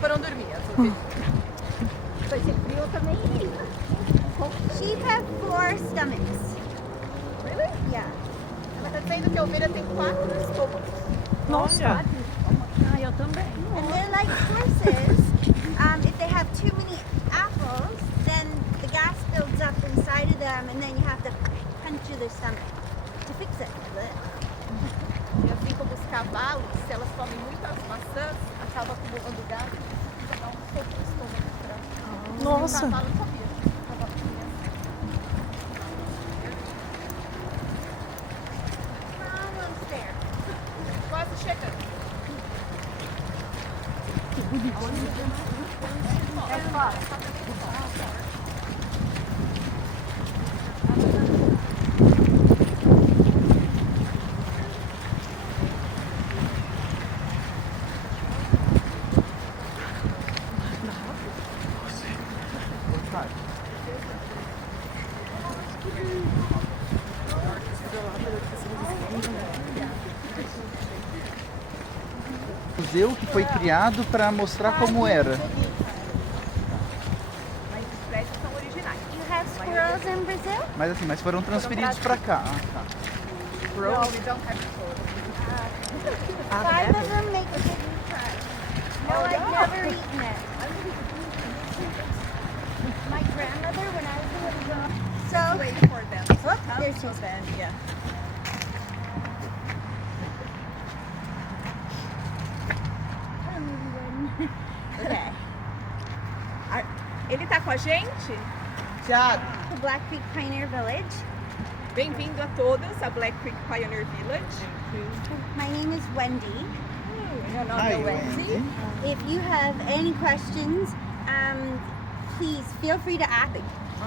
foram dormir as ovelhas. Vai ser frio também. Sheep have 4 stomachs. Really? Yeah. Ela tá dizendo que a ovelha tem 4 estômagos. Nossa. Ah, eu também. And they're like horses. If they have too many apples, then the gas builds up inside of them, and then you have to puncture their stomach to fix it. E assim como os cavalos, se elas comem muitas maçãs, acaba acumulando gás e precisa dar um soco no estômago pra... Nossa. O cavalo sabia. O cavalo tinha. Almost there. Quase chegando. É fácil. Museu que foi criado para mostrar como era. Mas os prédios são originais. You have squirrels in Brazil? Mas assim, mas foram transferidos para cá. Ah, tá. No, we don't have squirrels. 5 of them make a big fry. No, I've never eaten it. My grandmother, when I was a little girl. So, Wait for them. oh, there's two. Then, yeah. Okay. Ele tá com a gente? Tiago. The Black Creek Pioneer Village. Bem-vindo a todos a Black Creek Pioneer Village. My name is Wendy. Meu nome Hi, é Wendy. Wendy. If you have any questions, please feel free to ask.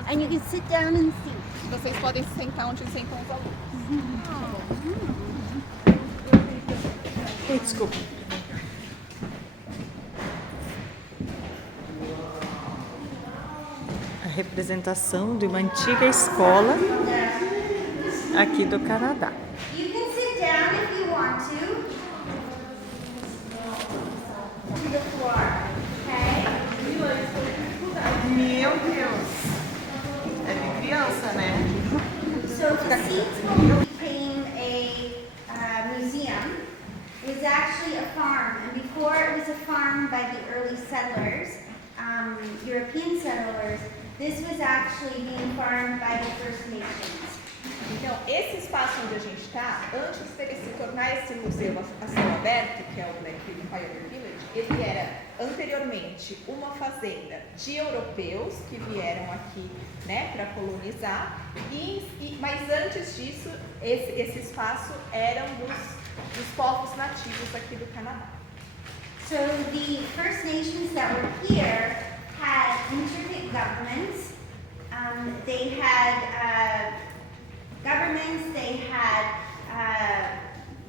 And you can sit down and see. Vocês podem se sentar onde sentam os alunos. Desculpa. A representação de uma antiga escola aqui do Canadá. You can sit down if you want to. To the floor, okay? Meu Deus! É de criança, né? So Visita became a museum. It was actually a farm, and before it was a farm by the early settlers, European settlers, this was actually being farmed by the First Nations. Então, esse espaço onde a gente está, antes dele se tornar esse museu a céu aberto, que é o Black Creek Pioneer Village, ele era anteriormente uma fazenda de europeus que vieram aqui, né, para colonizar, mas antes disso, esse espaço eram dos povos nativos aqui do Canadá. So the First Nations that were here had intricate governments. They had governments. They had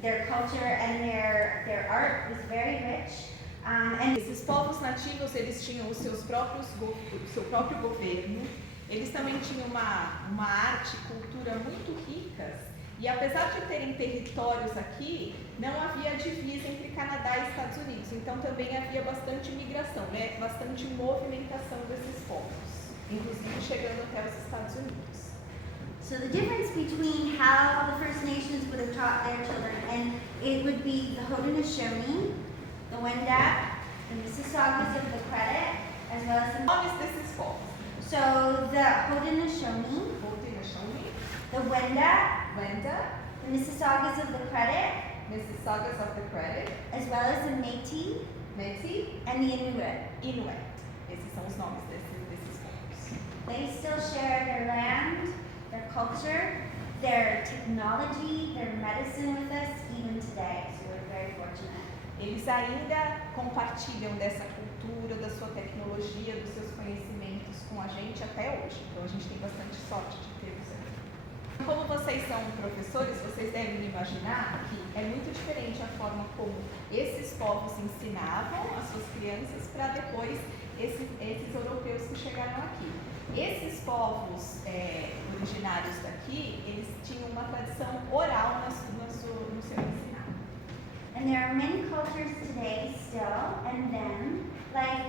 their culture, and their art was very rich. And Esses povos nativos, eles tinham o seu próprio governo, eles também tinham uma arte e cultura muito ricas, e apesar de terem territórios aqui, não havia divisa entre Canadá e Estados Unidos, então também havia bastante migração, né? Bastante movimentação desses povos, inclusive chegando até os Estados Unidos. so the difference between how the First Nations would have taught their children, and it would be the Haudenosaunee, the Wendat, the Mississaugas of the Credit, as well as the... Nomes desses povos: So the Haudenosaunee, the Wendat, Wenda, the Mississaugas of the Credit, Mississaugas of the Credit, as well as the Métis Métis, and the Inuit. Inuit. Esses são os nomes desses povos. They still share their land, their culture, their technology, their medicine with us even today. So we're very fortunate. Eles ainda compartilham dessa cultura, da sua tecnologia, dos seus conhecimentos com a gente até hoje. Então a gente tem bastante sorte de ter isso aqui. Como vocês são professores, vocês devem imaginar que é muito diferente a forma como esses povos ensinavam as suas crianças para depois esses europeus que chegaram aqui. Esses povos originários daqui, eles tinham uma tradição oral no seu ensino. And there are many cultures today still, and then, like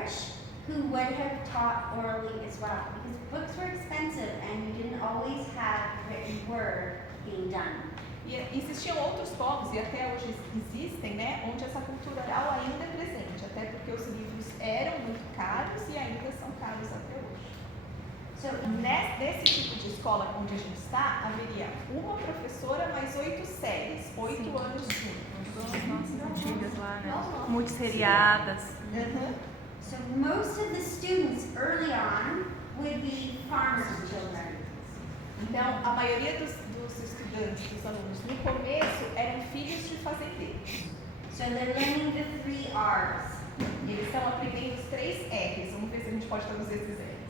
Irish who would have taught orally as well, because books were expensive and you didn't always have written word being done. E existiam outros povos, e até hoje existem, né, onde essa cultura oral ainda é presente, até porque os livros eram muito caros e ainda são caros até hoje. So Nesse tipo de escola onde a gente está, haveria uma professora mais 8 séries, 8 anos juntos. Nossas antigas lá, né? Muito seriadas. So most of the students early on would be farmers' children. Então, a maioria dos estudantes, dos alunos, no começo, eram filhos de fazendeiros. So they're learning the 3 R's. E eles estão aprendendo os 3 R's. Vamos ver se a gente pode traduzir esses R's.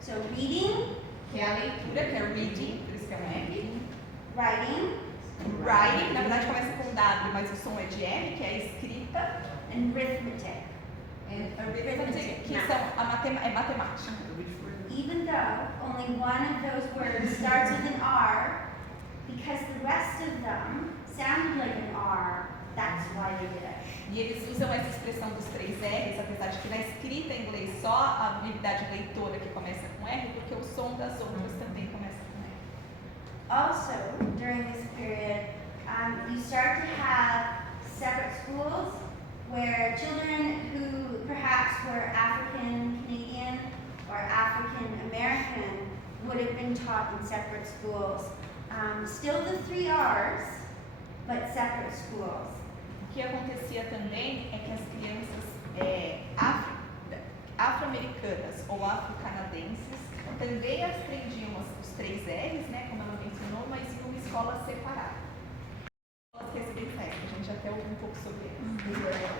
So reading, Que é a leitura, que é reading, por isso que é um R. writing, Writing, que na verdade começa com W, mas o som é de M, que é a escrita. and arithmetic. Arithmetic, que são é matemática. Even though only one of those words starts with an R, because the rest of them sounded like an R, that's why they did it. E eles usam essa expressão dos 3 R's, apesar de que na escrita em inglês só a habilidade leitora que começa com R, porque o som das outras também começa com R. Also, during this period, you start to have separate schools where children who perhaps were African Canadian or African American would have been taught in separate schools. Still the 3 R's, but separate schools. O que acontecia também é que as crianças afro-americanas ou afro-canadenses também aprendiam os 3 R's, né, como ela mencionou, mas em uma escola separada. Escolas residenciais, a gente até ouviu um pouco sobre elas.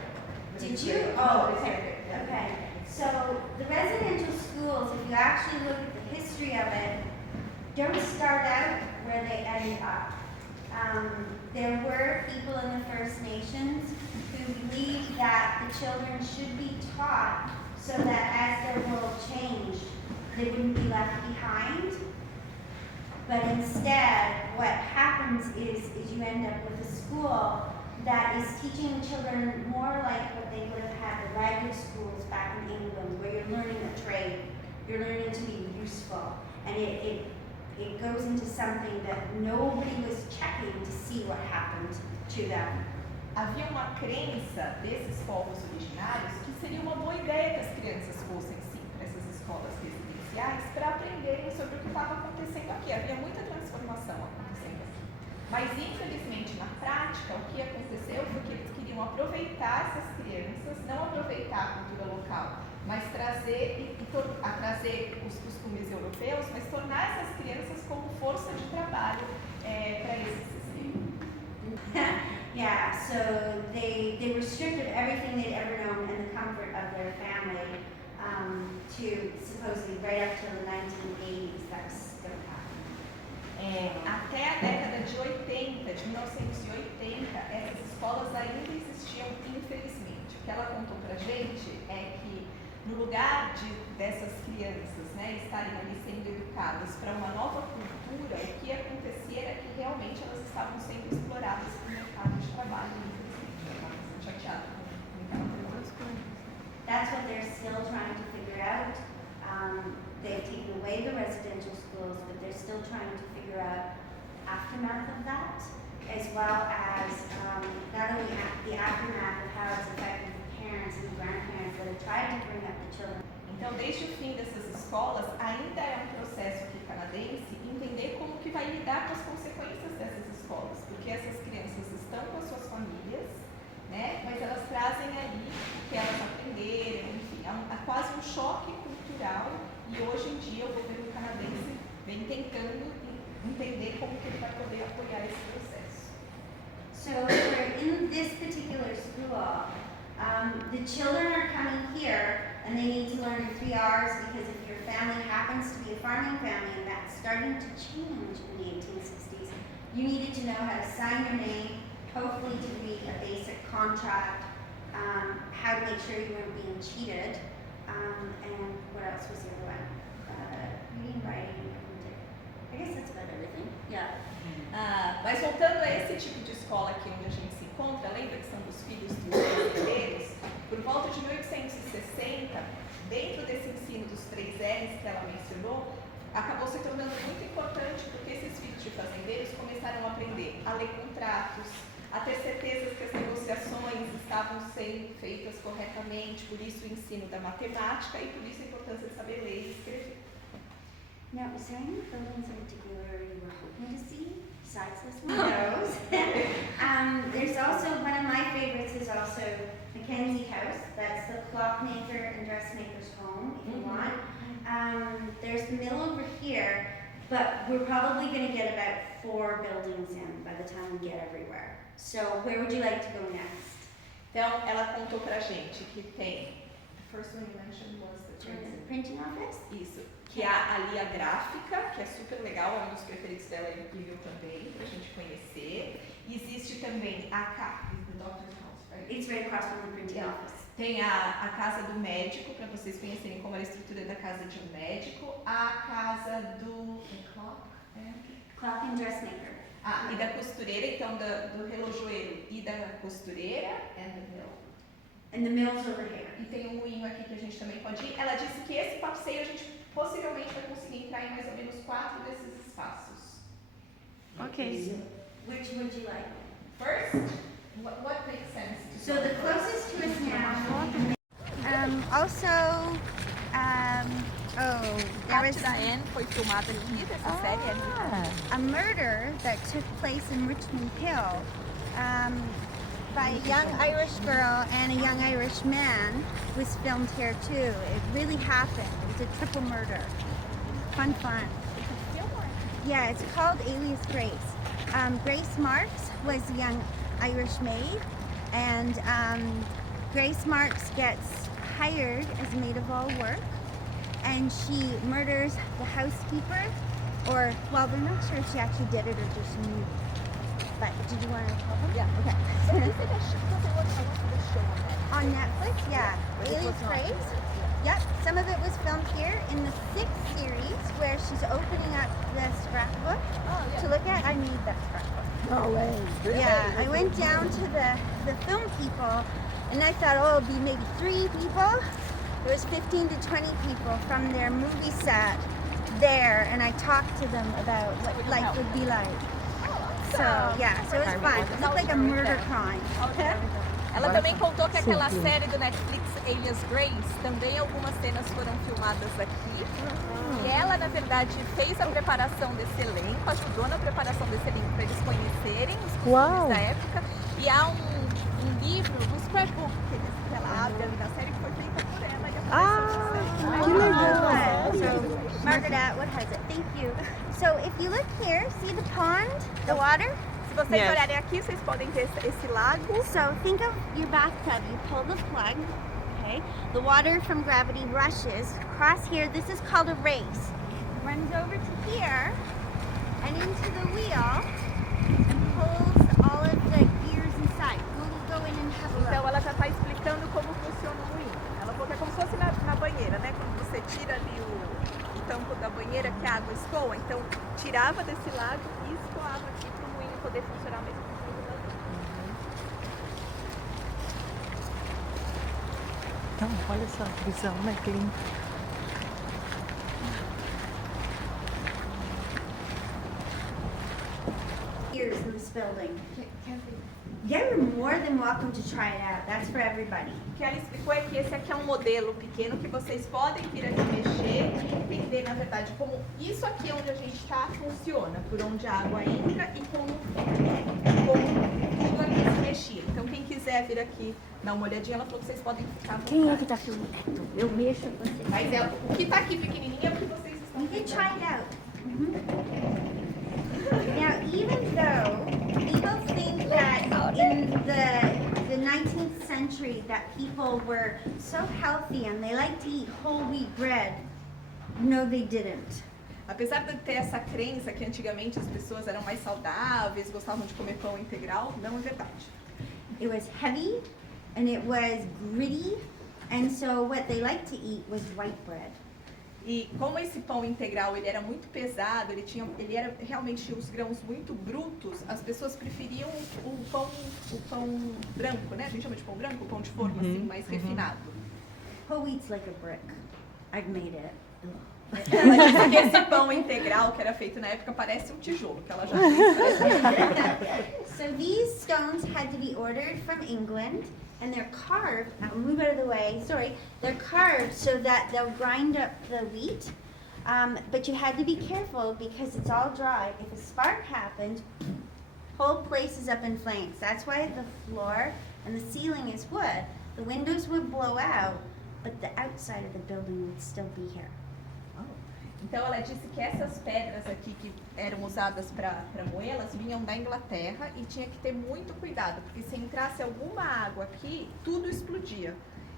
Did you? Oh, okay. Okay. So the residential schools, if you actually look at the history of it, don't start out where they end up. There were people in the First Nations who believed that the children should be taught so that as their world changed, they wouldn't be left behind. But instead, what happens is you end up with a school that is teaching children more like what they would have had the ragged schools back in England, where you're learning a trade, you're learning to be useful, and it goes into something that nobody was checking to see what happened to them. Havia uma crença desses povos originários que seria uma boa ideia que as crianças fossem sim para essas escolas residenciais para aprenderem sobre o que estava acontecendo aqui. Havia muita transformação acontecendo aqui. Mas infelizmente na prática o que aconteceu foi que eles queriam aproveitar essas crianças, não aproveitar a cultura local, mas trazer os costumes europeus, mas tornar essas crianças como força de trabalho para esses sistemas. Yeah, so they were stripped of everything they'd ever known and the comfort of their family to supposedly right up till the 1980s. That's going to happen. Até a década de 80, de 1980, essas escolas ainda existiam, infelizmente. O que ela contou pra gente é que no lugar dessas crianças, né, estarem ali sendo educadas para uma nova cultura, o que acontecia era que realmente elas estavam sendo exploradas no mercado de trabalho, infelizmente. Eu estava bastante chateada com essas coisas. That's what they're still trying to figure out. They've taken away the residential schools, but they're still trying to figure out aftermath of that, as well as not only the aftermath of how it's affected the parents and the grandparents that have tried to bring up the children. Então, desde o fim dessas escolas, ainda é um processo aqui canadense entender como que vai lidar com as consequências dessas escolas, porque essas crianças estão com as suas famílias, né, mas elas trazem ali o que elas aprenderam, enfim, há quase um choque cultural e hoje em dia o governo canadense vem tentando entender como que ele vai poder apoiar esse processo. So in this particular school, the children are coming here and they need to learn the 3 R's because if your family happens to be a farming family and that's starting to change in the 1860s, you needed to know how to sign your name, hopefully to read a basic contract, how to make sure you weren't being cheated, and what else was the other one? Reading, writing, arithmetic. I guess that's about everything. Yeah. Mas voltando a esse tipo de escola aqui onde a gente se encontra, lembra que são dos filhos dos brasileiros? Por volta de 1800 1960, dentro desse ensino dos 3 R's que ela mencionou, acabou se tornando muito importante porque esses filhos de fazendeiros começaram a aprender a ler contratos, a ter certeza que as negociações estavam sendo feitas corretamente, por isso o ensino da matemática e por isso a importância de saber ler e escrever. Now, is there any buildings in particular you were hoping to see besides this one? No. There's also, one of my favorites is also Mackenzie House. That's the clockmaker and dressmaker's home, if you want. There's the mill over here, but we're probably going to get about 4 buildings in by the time we get everywhere. So where would you like to go next? Então, ela contou pra gente que tem, the first one you mentioned was the Printing office? Isso, que há ali a gráfica, que é super legal, é um dos preferidos dela e do Clio também, pra gente conhecer. E existe também a the doctor's house, right? It's right across from the printing office. Tem a casa do médico, para vocês conhecerem como era a estrutura da casa de um médico. A casa do Clock and dressmaker. e da costureira, então do relojoeiro e da costureira. And the mill. And the mill's over here. E tem um moinho aqui que a gente também pode ir. Ela disse que esse passeio a gente possivelmente vai conseguir entrar em mais ou menos 4 desses espaços. Ok. Which would you like? First, what makes sense? So the closest to us now. There was da Anne foi filmada ali dessa série. a murder that took place in Richmond Hill by a young Irish girl and a young Irish man was filmed here too. It really happened. It was a triple murder. Fun. Yeah, it's called Alias Grace. Grace Marks was a young Irish maid, and Grace Marks gets hired as a maid of all work, and she murders the housekeeper, or, well, they're not sure if she actually did it or just knew. But did you want to tell them? Yeah. Okay. On Netflix, yeah. Alias Grace. Yep, some of it was filmed here in the 6th series where she's opening up the scrapbook to look at. I made that scrapbook. No way. Yeah, I went down to the film people and I thought, oh, it'd be maybe 3 people. There was 15 to 20 people from their movie set there, and I talked to them about what life would be like. So, yeah, so it was fun. It looked like a murder crime. Ela também contou que aquela série do Netflix, Alias Grace, também algumas cenas foram filmadas aqui. E ela, na verdade, fez a preparação desse elenco, ajudou na preparação desse elenco para eles conhecerem os costumes da época. E há um livro, um scrapbook que ela abre ali na série, que foi feita por ela. E Que legal. So, Margaret Atwood has it. Thank you. So, if you look here, see the pond, the water? Se vocês olharem aqui, vocês podem ver esse lago. So think of your bathtub. You pull the plug, okay? The water from gravity rushes across here. This is called a race. Runs over to here and into the wheel and pulls all of the gears inside. We'll go in and have a look. Então ela já está explicando como funciona o moinho. Ela falou que é como se fosse na banheira, né? Quando você tira ali o tampo da banheira que a água escoa, então tirava desse lago e escoava aqui para o moinho poder funcionar mesmo. Então, olha só a visão, né, que lindo. Gears in this building. Yeah, you're more than welcome to try it out. That's for everybody. O que ela explicou é que esse aqui é um modelo pequeno que vocês podem vir aqui mexer e entender, na verdade, como isso aqui onde a gente está funciona, por onde a água entra e como tudo aqui se mexia. Então, quem quiser vir aqui dar uma olhadinha, ela falou que vocês podem ficar à vontade. Quem é que tá filmando? Eu mexo com você. Mas o que está aqui pequenininho é o que vocês estão You can vendo. try it out. Now, even though people think that in the 19th century that people were so healthy and they liked to eat whole wheat bread, no, they didn't. Apesar de ter essa crença que antigamente as pessoas eram mais saudáveis, gostavam de comer pão integral, não é verdade. It was heavy and it was gritty, and so what they liked to eat was white bread. E como esse pão integral ele era muito pesado, ele era realmente os grãos muito brutos, as pessoas preferiam o pão branco, né? A gente chama de pão branco, o pão de forma assim, mais refinado. Whole wheat's like a brick. I've made it. Ela disse que esse pão integral que era feito na época parece um tijolo, que ela já fez. Parece... So these stones had to be ordered from England, and they're carved. I'll move out of the way. Sorry, they're carved so that they'll grind up the wheat. But you had to be careful because it's all dry. If a spark happened, whole place is up in flames. That's why the floor and the ceiling is wood. The windows would blow out, but the outside of the building would still be here. Então ela disse que essas pedras aqui que eram usadas para moê-las vinham da Inglaterra e tinha que ter muito cuidado, porque se entrasse alguma água aqui, tudo explodia.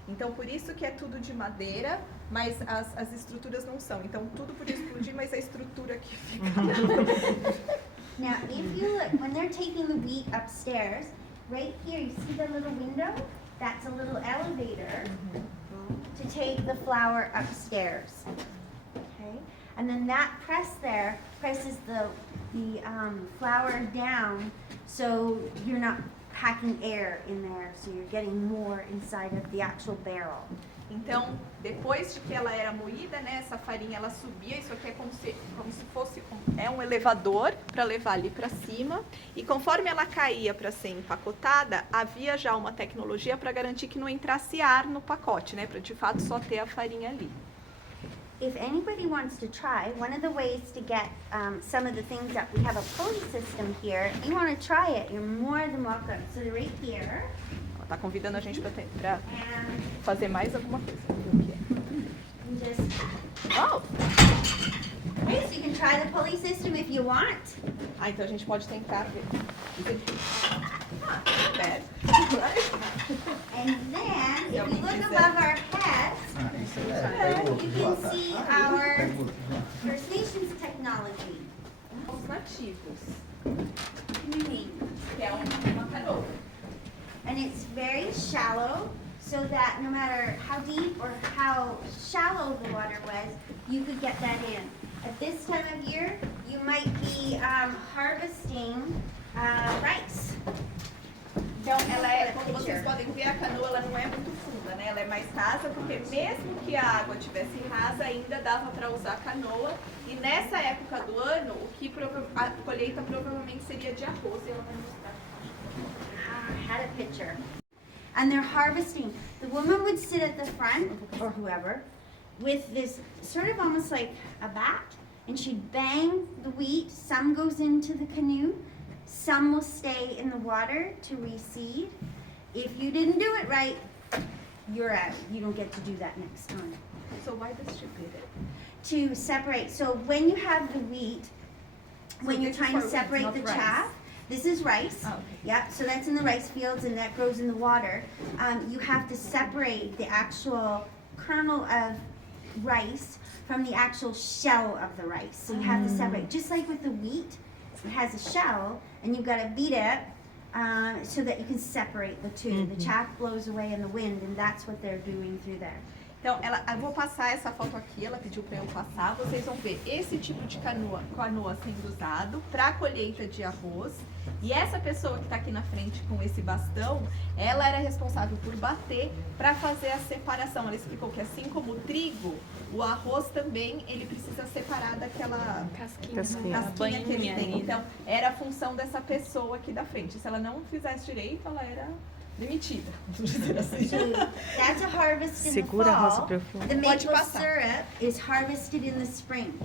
Então por isso que é tudo de madeira, mas as estruturas não são. Então tudo podia explodir, mas a estrutura aqui fica. Now, if you look, when they're taking the wheat upstairs, right here, you see the little window? That's a little elevator to take the flour upstairs. Okay? And then that press there presses the flour down so you're not packing air in there, so you're getting more inside of the actual barrel. Então, depois de que ela era moída, né, essa farinha ela subia, isso aqui é como se fosse um elevador para levar ali para cima, e conforme ela caía para ser empacotada, havia já uma tecnologia para garantir que não entrasse ar no pacote, né, para de fato só ter a farinha ali. If anybody wants to try, one of the ways to get some of the things that we have a pulley system here, if you want to try it, you're more than welcome. So they're right here. Ela está convidando a gente para And fazer mais alguma coisa. O que é? you just, Oh! okay, so you can try the pulley system if you want. Ah, então a gente pode tentar ver. Bad. And then, if you look above our heads, Ah, isso é. you can see our First Nations technology. Os nativos, Canoeing. que é uma canoa. And it's very shallow, so that no matter how deep or how shallow the water was, you could get that in. At this time of year, you might be harvesting rice. Então, ela é, como vocês podem ver, a canoa ela não é muito funda, né? Ela é mais rasa, porque mesmo que a água tivesse rasa, ainda dava para usar a canoa. E nessa época do ano, a colheita provavelmente seria de arroz. E ela vai mostrar. I had a picture. And they're harvesting. The woman would sit at the front, or whoever, with this sort of almost like a bat, and she'd bang the wheat. Some goes into the canoe. Some will stay in the water to reseed. If you didn't do it right, you're out. You don't get to do that next time. So why does she did it? To separate. So when you have the wheat, when you're this is trying to for wheat, separate not the rice. chaff, this is rice. Oh, okay. Yep, so that's in the rice fields and that grows in the water. You have to separate the actual kernel of rice from the actual shell of the rice. So you have to separate, just like with the wheat, it has a shell, and you've got to beat it so that you can separate the two. The chaff blows away in the wind, and that's what they're doing through there. Então, eu vou passar essa foto aqui, ela pediu para eu passar. Vocês vão ver esse tipo de canoa sendo usado para a colheita de arroz. E essa pessoa que está aqui na frente com esse bastão, ela era responsável por bater para fazer a separação. Ela explicou que assim como o trigo, o arroz também, ele precisa separar daquela casquinha que ele tem. Então, era a função dessa pessoa aqui da frente. Se ela não fizesse direito, ela era demitida, vamos dizer assim. So that's a harvest in the Segura a rosa fall. para eu filmar. The Pode maple passar. syrup is harvested in the spring.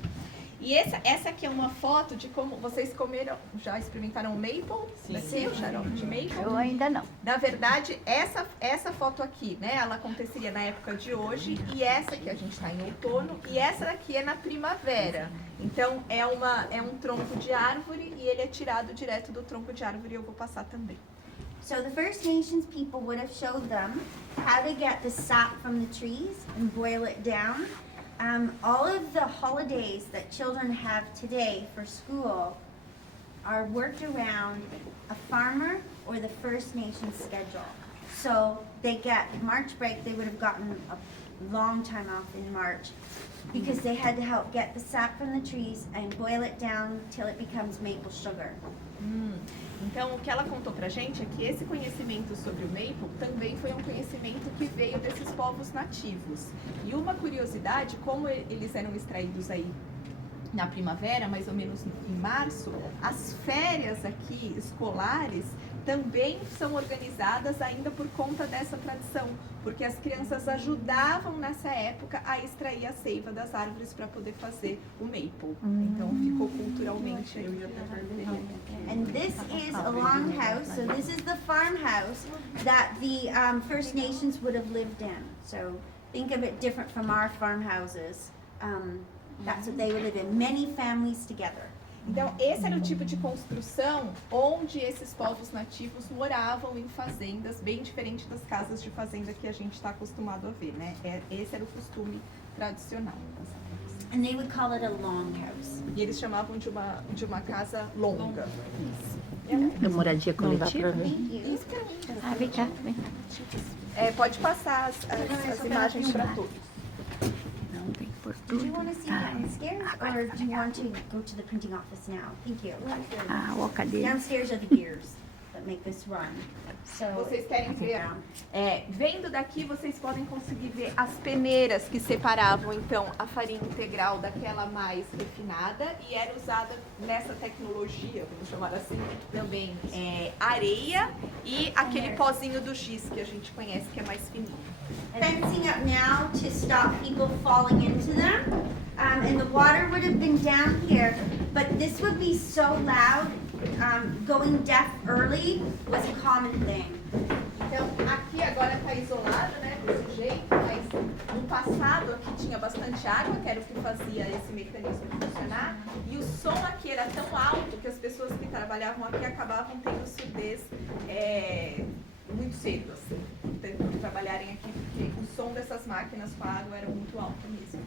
E essa aqui é uma foto de como vocês comeram, já experimentaram maple? Sim. O xarope de maple? Eu ainda não. Na verdade, essa foto aqui, né, ela aconteceria na época de hoje, e essa aqui a gente está em outono, e essa daqui é na primavera. Então, é um tronco de árvore e ele é tirado direto do tronco de árvore, e eu vou passar também. So the First Nations people would have showed them how to get the sap from the trees and boil it down. All of the holidays that children have today for school are worked around a farmer or the First Nations schedule. So they get March break, they would have gotten a long time off in March because they had to help get the sap from the trees and boil it down till it becomes maple sugar. Então, o que ela contou pra gente é que esse conhecimento sobre o maple também foi um conhecimento que veio desses povos nativos. E uma curiosidade, como eles eram extraídos aí na primavera, mais ou menos em março, as férias aqui escolares também são organizadas ainda por conta dessa tradição, porque as crianças ajudavam nessa época a extrair a seiva das árvores para poder fazer o maple. Então ficou culturalmente aí. And this is a longhouse, so this is the farmhouse that the First Nations would have lived in. So think of it different from our farmhouses. That's what they would live in, many families together. Então, esse era o tipo de construção onde esses povos nativos moravam em fazendas, bem diferente das casas de fazenda que a gente está acostumado a ver, né? Esse era o costume tradicional. And they would call it a longhouse. E eles chamavam de uma casa longa. Da moradia Não dá coletiva? pra ver. Isso que Ah, vem cá, vem cá. pode passar as imagens para todos. Não, tem que pôr Do you tudo. want to see downstairs or do you want to go to the printing office now? Thank you. Ah, ó, cadê? Downstairs are the gears that make this run. So Vocês querem ver? Vendo daqui, vocês podem conseguir ver as peneiras que separavam, então, a farinha integral daquela mais refinada e era usada nessa tecnologia, vamos chamar assim, também areia e aquele pozinho do giz que a gente conhece, que é mais fininho. fencing up now to stop people falling into them. And the water would have been down here, but this would be so loud. Going deaf early was a common thing. Então, aqui agora está isolado, né, desse jeito, mas no passado aqui tinha bastante água, que era o que fazia esse mecanismo funcionar, e o som aqui era tão alto que as pessoas que trabalhavam aqui acabavam tendo surdez muito cedo, assim, por trabalharem aqui, porque o som dessas máquinas com a água era muito alto mesmo.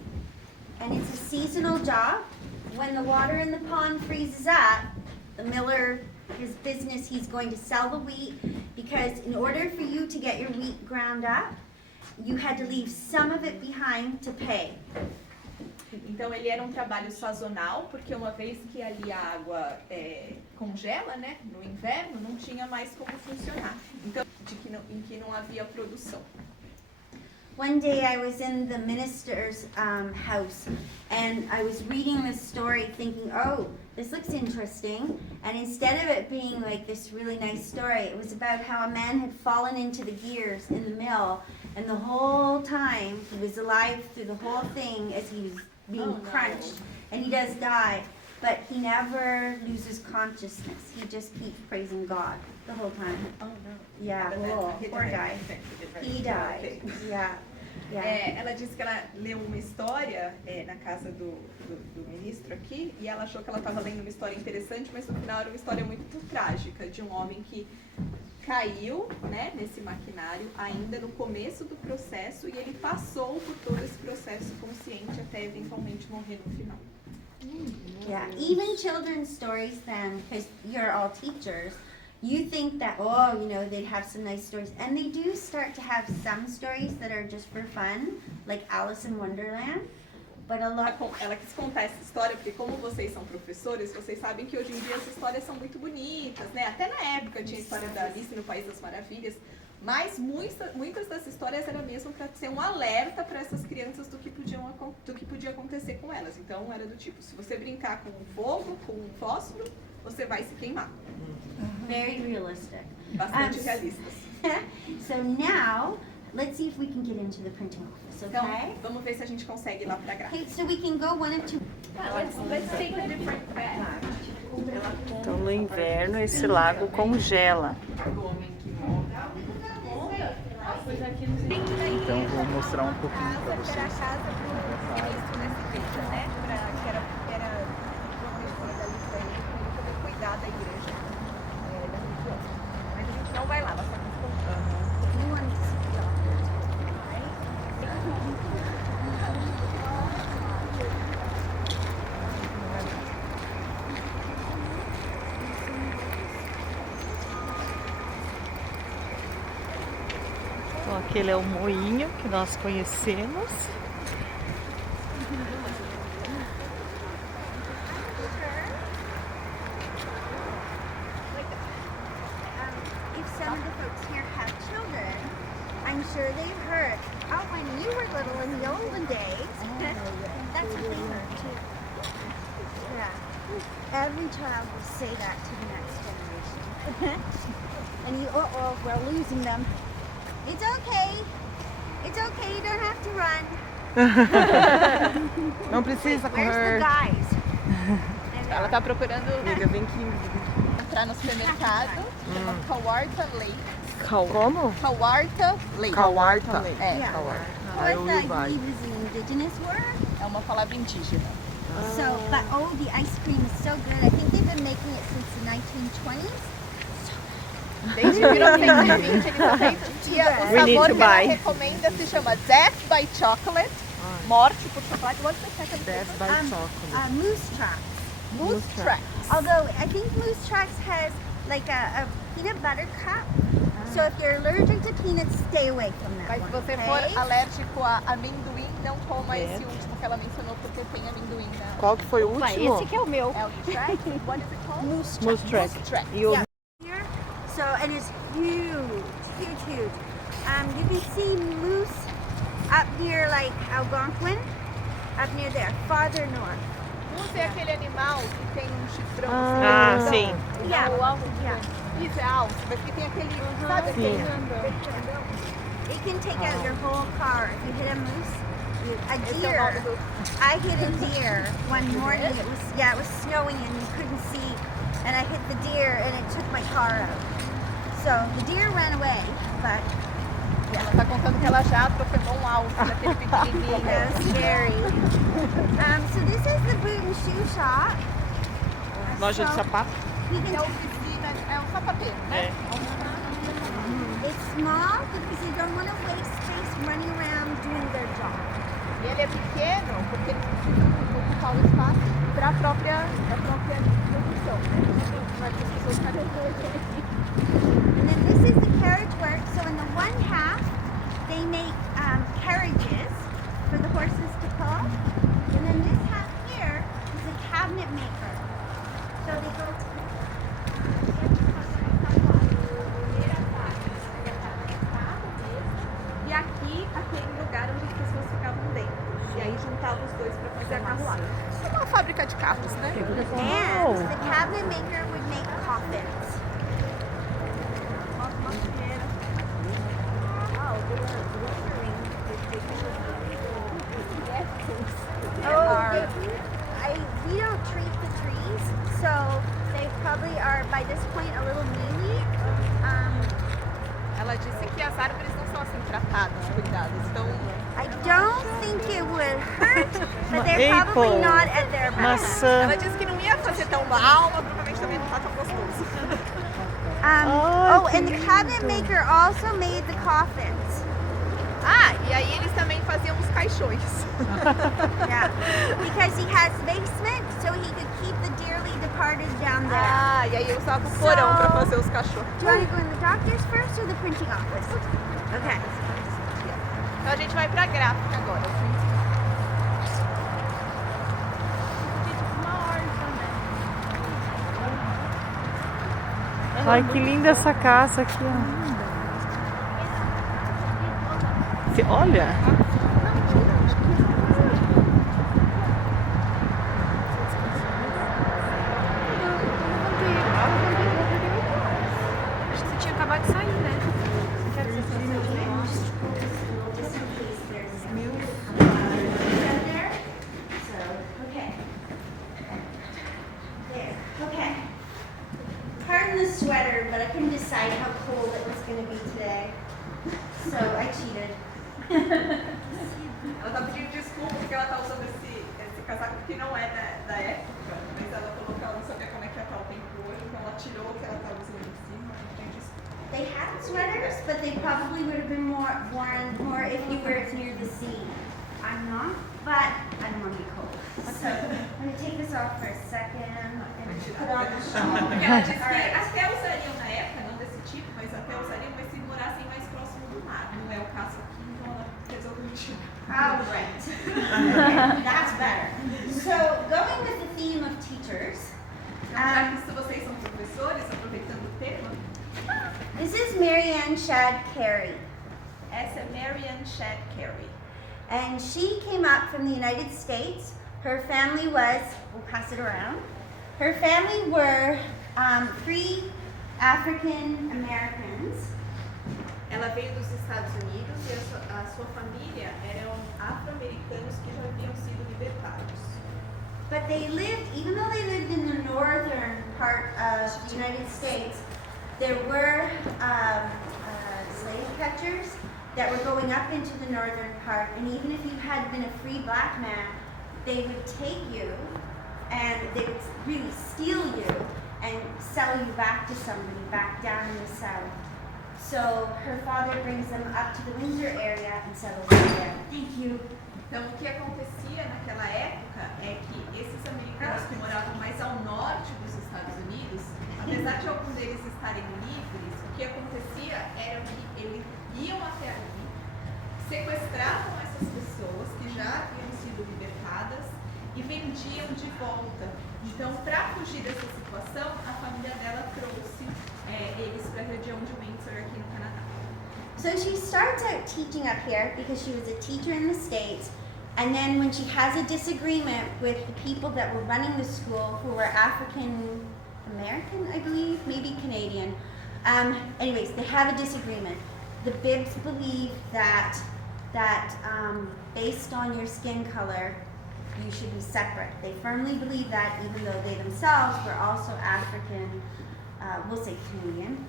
And it's a seasonal job. When the water in the pond freezes up, the miller, his business, he's going to sell the wheat, because in order for you to get your wheat ground up, you had to leave some of it behind to pay. Então ele era um trabalho sazonal, porque uma vez que ali a água congela, né, no inverno, não tinha mais como funcionar. Então, em que não havia produção. One day I was in the minister's house and I was reading this story thinking, oh, this looks interesting. And instead of it being like this really nice story, it was about how a man had fallen into the gears in the mill, and the whole time he was alive through the whole thing as he was being crunched. And he does die, but he never loses consciousness. He just keeps praising God the whole time. Oh, no. Yeah, poor guy. He died. Yeah. Yeah. Ela disse que ela leu uma história na casa do ministro aqui, e ela achou que ela estava lendo uma história interessante, mas no final era uma história muito trágica, de um homem que caiu, né, nesse maquinário ainda no começo do processo, e ele passou por todo esse processo consciente até eventualmente morrer no final. Yeah, even children's stories then, because you're all teachers, you think that, oh, you know, they'd have some nice stories. And they do start to have some stories that are just for fun, like Alice in Wonderland. But a lot... Ela quis contar essa história porque, como vocês são professores, vocês sabem que hoje em dia essas histórias são muito bonitas, né? Até na época tinha a história da Alice no País das Maravilhas, mas muitas das histórias era mesmo para ser um alerta para essas crianças do que podia acontecer com elas. Então era do tipo, se você brincar com um fogo, com um fósforo, você vai se queimar. Very realistic. Bastante realistas. So now, let's see if we can get into the printing office, Então, okay? vamos ver se a gente consegue ir lá pra gráfica. Okay, so we can go one of two. Let's take a different path. Então, no inverno, esse lago congela. Então vou mostrar um pouquinho para Era a vocês. casa do ministro nessa igreja, né? Que era provavelmente da lista aí, para poder cuidar da igreja da região. Mas a gente não vai lá, nós estamos contando. Aquele é o moinho que nós conhecemos. If some of the folks here have children, I'm sure they've heard, oh, when you were little in the olden days. That's what they heard too. Yeah. Every child will say that to the next generation. And you, uh-oh, we're losing them. It's okay. It's okay, you don't have to run. Não precisa Where's correr. the guys? Ela tá procurando Amiga, vem aqui. entrar no supermercado. Chama Kawartha Lake. Como? Kawartha Lake. Kawartha. É, Yeah. Kawartha. Kawartha, I believe, is an indigenous word. é uma palavra indígena. So, but oh, the ice cream is so good. I think they've been making it since the 1920s. Desde 1920 eles estão sempre. E o We need sabor to que ela buy. recomenda se chama Death by Chocolate. Morte por chocolate. What's the second Death by chocolate. Moose tracks. Moose Tracks. Although I think Moose Tracks has like a peanut butter cup. So if you're allergic to peanuts, stay away from that Mas se one, você okay? for alérgico a amendoim, não coma esse último que ela mencionou porque tem amendoim na. Qual que foi o Opa, último? esse que é o meu. É o track? What is it called? Moose Moose track. Moose Track. E o Yeah. Here. So, and it's huge, huge, huge. You can see moose up near like Algonquin, up near there, farther north. Moose é aquele animal que tem um chifrão. Ah, assim, sim. grandão. Yeah. O alvo Yeah. Isso é alvo, mas que tem aquele, sabe aquele grandão? It can take out your whole car if you hit a moose. A Esse é o nome deer. do. I hit a deer one morning. It was snowing and you couldn't see, and I hit the deer and it took my car out. So the deer ran away, but Ela tá contando que ela já atropelou um alvo daquele pequenininho. that was scary. So this is the boot and shoe shop. loja de So sapato. you É can o Visita, é um sapateiro, né? It's small because you don't want to waste space running around doing their job. E ele é pequeno porque ele precisa ocupar o espaço para a própria produção. Para que as pessoas ficarem. And then this is the carriage work. So in the one half, they make carriages for the horses to pull. And then this half here is a cabinet maker. So they go E aqui, aquele lugar onde as pessoas ficavam dentro. E aí juntavam os dois para fazer a carruagem. Isso é uma fábrica de carros, né? and the cabinet maker would make coffins. We don't treat the trees, so they probably are by this point a little mealy. Ela disse que as árvores não são assim tratadas, cuidadas. Então, I don't think it would hurt, but they're probably Apple. not at their best. Maçã. ela disse que não ia fazer tão mal, mas provavelmente também não tá tão gostoso. And the cabinet maker also made the coffins. Ah, e aí eles também faziam os caixões. Yeah, because he has basement, so he could keep the dearly departed down there. Ah, e aí usava o porão para fazer os cachorros. Do you want to go in the doctor's first or the printing office? Okay. Então a gente vai pra gráfica agora. Ai, que linda essa casa aqui, ó. Olha. Acho que você tinha acabado de sair, né? Okay. There. Okay. Pardon the sweater, but I couldn't decide how cold it was going to be today. So I cheated. Ela tá pedindo desculpa porque ela tá usando esse casaco que não é da época, mas ela falou que ela não sabia como é que ia estar o tempo hoje, então ela tirou o que ela tá usando em cima. Então, desculpa. They had sweaters, but they probably would have been worn more if you were near the sea. I'm not, but I don't want to be cold. So I'm going to take this off for a second and put on the shawl. Porque ela disse que até usariam na época, não desse tipo, mas até usariam, mas se morassem mais próximo do mar. Não é o caso útil. Oh, right. Okay, that's better. So, going with the theme of teachers, Então, já que se vocês são professores, aproveitando o tema, this is Marianne Shad Carey. essa é Marianne Shad Carey. And she came up from the United States. Her family was, we'll pass it around. Her family were 3 African Americans. Ela veio dos Estados Unidos e a sua família eram afro-americanos que já haviam sido libertados. But they lived, even though they lived in the northern part of the United States, there were slave catchers that were going up into the northern part, and even if you had been a free black man, they would take you and they would really steal you and sell you back to somebody back down in the south. So her father brings them up to the Windsor area and settles them there. Thank you. Então, o que acontecia naquela época é que esses americanos que moravam mais ao norte dos Estados Unidos, apesar de alguns deles estarem livres, o que acontecia era que eles iam até ali, sequestravam essas pessoas que já haviam sido libertadas e vendiam de volta. Então, para fugir dessa situação, a família dela trouxe eles para a região de Windsor, aqui no Canadá. So she starts out teaching up here because she was a teacher in the States, and then when she has a disagreement with the people that were running the school, who were African American, I believe, maybe Canadian. Anyways, they have a disagreement. The Bibs believe that based on your skin color, you should be separate. They firmly believe that, even though they themselves were also African, we'll say Canadian.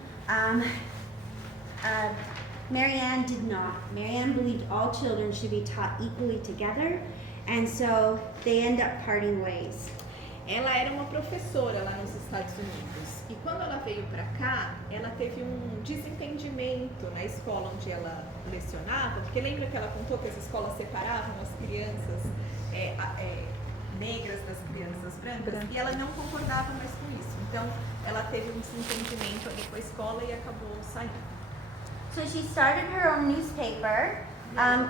Marianne did not. Marianne believed all children should be taught equally together, and so they end up parting ways. Ela era uma professora lá nos Estados Unidos e quando ela veio para cá, ela teve um desentendimento na escola onde ela lecionava, porque lembra que ela contou que as escolas separavam as crianças negras das crianças brancas e ela não concordava mais com isso. Então, ela teve um desentendimento ali com a escola e acabou saindo. So she started her own newspaper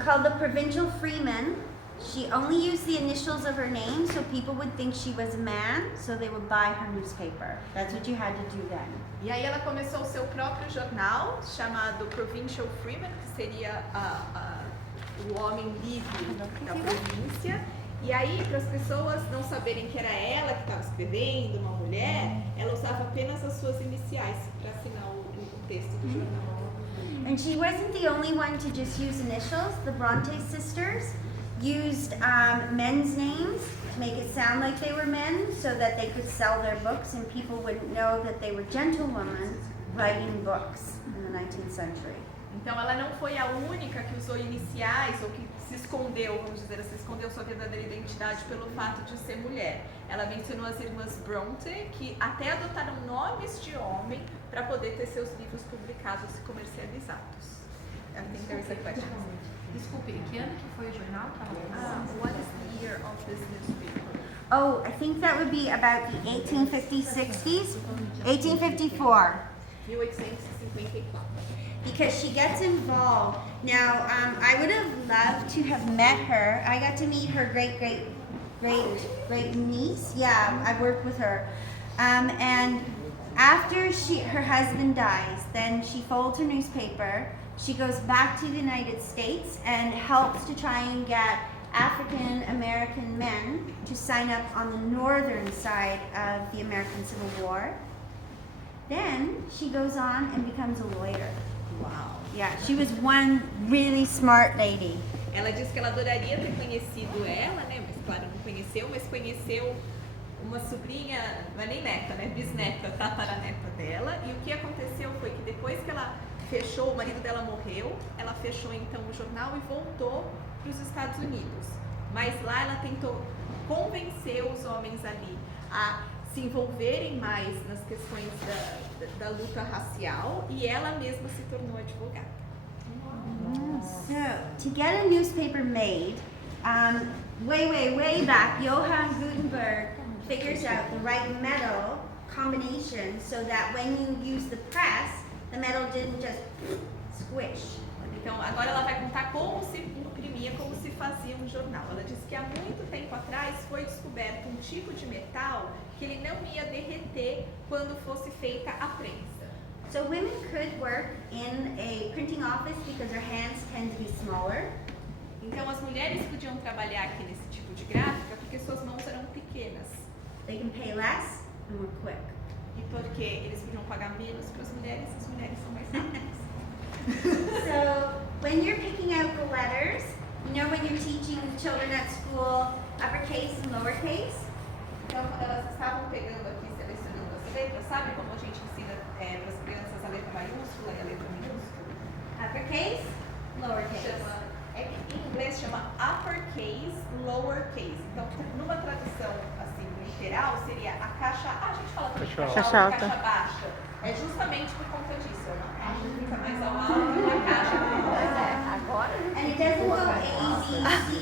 called the Provincial Freeman. She only used the initials of her name so people would think she was a man, so they would buy her newspaper. That's what you had to do then. E aí ela começou o seu próprio jornal chamado Provincial Freeman, que seria o homem livre da província. E aí, para as pessoas não saberem que era ela que estava escrevendo, uma mulher, ela usava apenas as suas iniciais para assinar o texto do jornal. And she wasn't the only one to just use initials. The Bronte sisters used men's names to make it sound like they were men so that they could sell their books and people wouldn't know that they were gentlewomen writing books in the 19th century. Então ela não foi a única que usou iniciais ou que se escondeu, vamos dizer assim, escondeu sua verdadeira identidade pelo fato de ser mulher. Ela mencionou as irmãs Bronte, que até adotaram nomes de homem para poder ter seus livros publicados e comercializados. I think there is a question. Desculpe, que ano que foi o jornal que ela What is the year of this newspaper? Oh, I think that would be about the 1850s, 60s? 1854. 1854. Because she gets involved. Now, I would have loved to have met her. I got to meet her great niece. Yeah, I worked with her. And after her husband dies, then she folds her newspaper. She goes back to the United States and helps to try and get African American men to sign up on the northern side of the American Civil War. Then she goes on and becomes a lawyer. Uau! Yeah, she was one really smart lady. Ela disse que ela adoraria ter conhecido ela, né? Mas claro, não conheceu, mas conheceu uma sobrinha, não é nem neta, né? Bisneta, tataraneta dela. E o que aconteceu foi que depois que ela fechou, o marido dela morreu, ela fechou então o jornal e voltou para os Estados Unidos. Mas lá ela tentou convencer os homens ali a se envolverem mais nas questões da luta racial e ela mesma se tornou advogada. So, to get a newspaper made, way back, Johann Gutenberg figures out the right metal combination so that when you use the press, the metal didn't just squish. Então agora ela vai contar como se imprimia como se fazia um jornal. Ela disse que há muito tempo atrás foi descoberto um tipo de metal que ele não ia derreter quando fosse feita a prensa. So women could work in a printing office because their hands tend to be smaller. Então as mulheres podiam trabalhar aqui nesse tipo de gráfica porque suas mãos eram pequenas. They can pay less and we're quick. E porque eles podiam pagar menos para as mulheres são mais rápidas. So when you're picking out the letters, you know when you're teaching children at school uppercase and lowercase? Então quando elas estavam pegando aqui, selecionando as letras, sabe como a gente ensina para as crianças a letra maiúscula e a letra minúscula? Uppercase, lowercase. Em inglês chama uppercase, lowercase. Então, numa tradução assim literal, seria a caixa. A gente fala também Caixa alta. Caixa baixa. É justamente por conta disso. Uma caixa fica mais ao alto e uma caixa Agora? And it doesn't go A, B, C.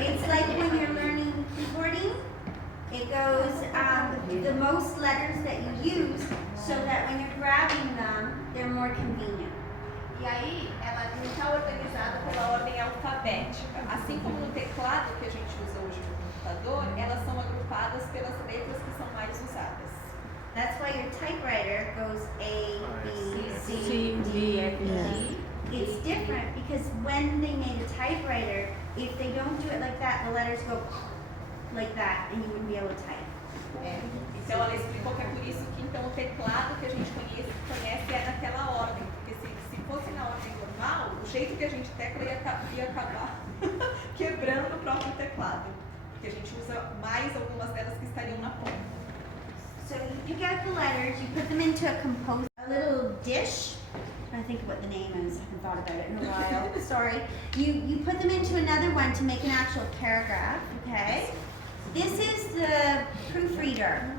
It's like when you're learning keyboarding, it goes the most letters that you use so that when you're grabbing them, they're more convenient. E aí, ela não está organizada pela ordem alfabética. Assim como no teclado que a gente usa hoje no computador, elas são agrupadas pelas letras que são mais usadas. That's why your typewriter goes A, B, C, C, D, F, yeah. G. It's different because when they made a typewriter, if they don't do it like that, the letters go like that and you wouldn't be able to type. Então ela explicou que é por isso que então o teclado que a gente conhece é naquela ordem, porque se fosse na ordem normal, o jeito que a gente tecla ia acabar quebrando o próprio teclado, porque a gente usa mais algumas delas que estariam na ponta. So you pick out the letters, you put them into a little dish. I think what the name is. I haven't thought about it in a while. Sorry. You put them into another one to make an actual paragraph, okay? This is the proofreader,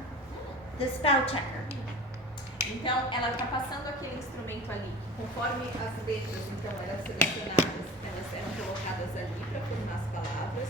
the spell checker. Então ela está passando aquele instrumento ali, conforme as letras então eram selecionadas, elas eram colocadas ali para formar as palavras.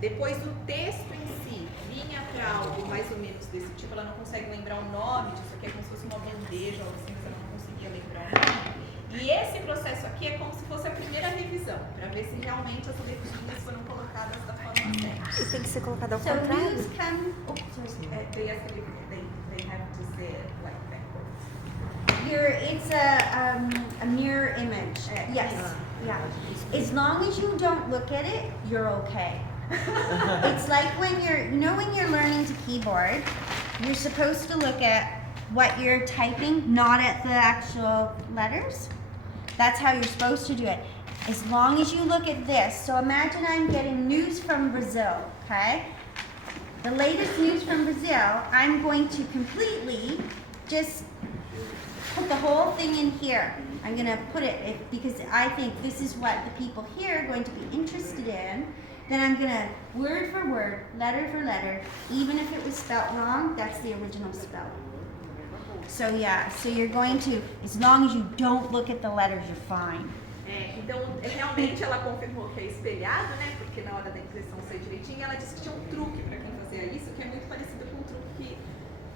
Depois o texto em si vinha para algo mais ou menos desse tipo, ela não consegue lembrar o nome disso aqui, é como se fosse uma bandeja ou assim, mas ela não conseguia lembrar o nome. E esse processo aqui é como se fosse a primeira revisão, para ver se realmente as letrinhas foram colocadas da forma certa. E tem que ser colocado ao So contrário. news come. Oh, sorry. They have to say it like backwards. It's a mirror image. Yes. Yeah. As long as you don't look at it, you're okay. It's like when you're learning to keyboard, you're supposed to look at what you're typing, not at the actual letters. That's how you're supposed to do it. As long as you look at this. So imagine I'm getting news from Brazil, okay? The latest news from Brazil, I'm going to completely just put the whole thing in here. I'm going to put it because I think this is what the people here are going to be interested in. Then I'm going to, word for word, letter for letter, even if it was spelt wrong, that's the original spell. So yeah, so you're going to, as long as you don't look at the letters, you're fine. Então, realmente ela confirmou que é espelhado, né? Porque na hora da impressão ser direitinho, ela disse que tinha um truque para quem fazia isso, que é muito parecido com um truque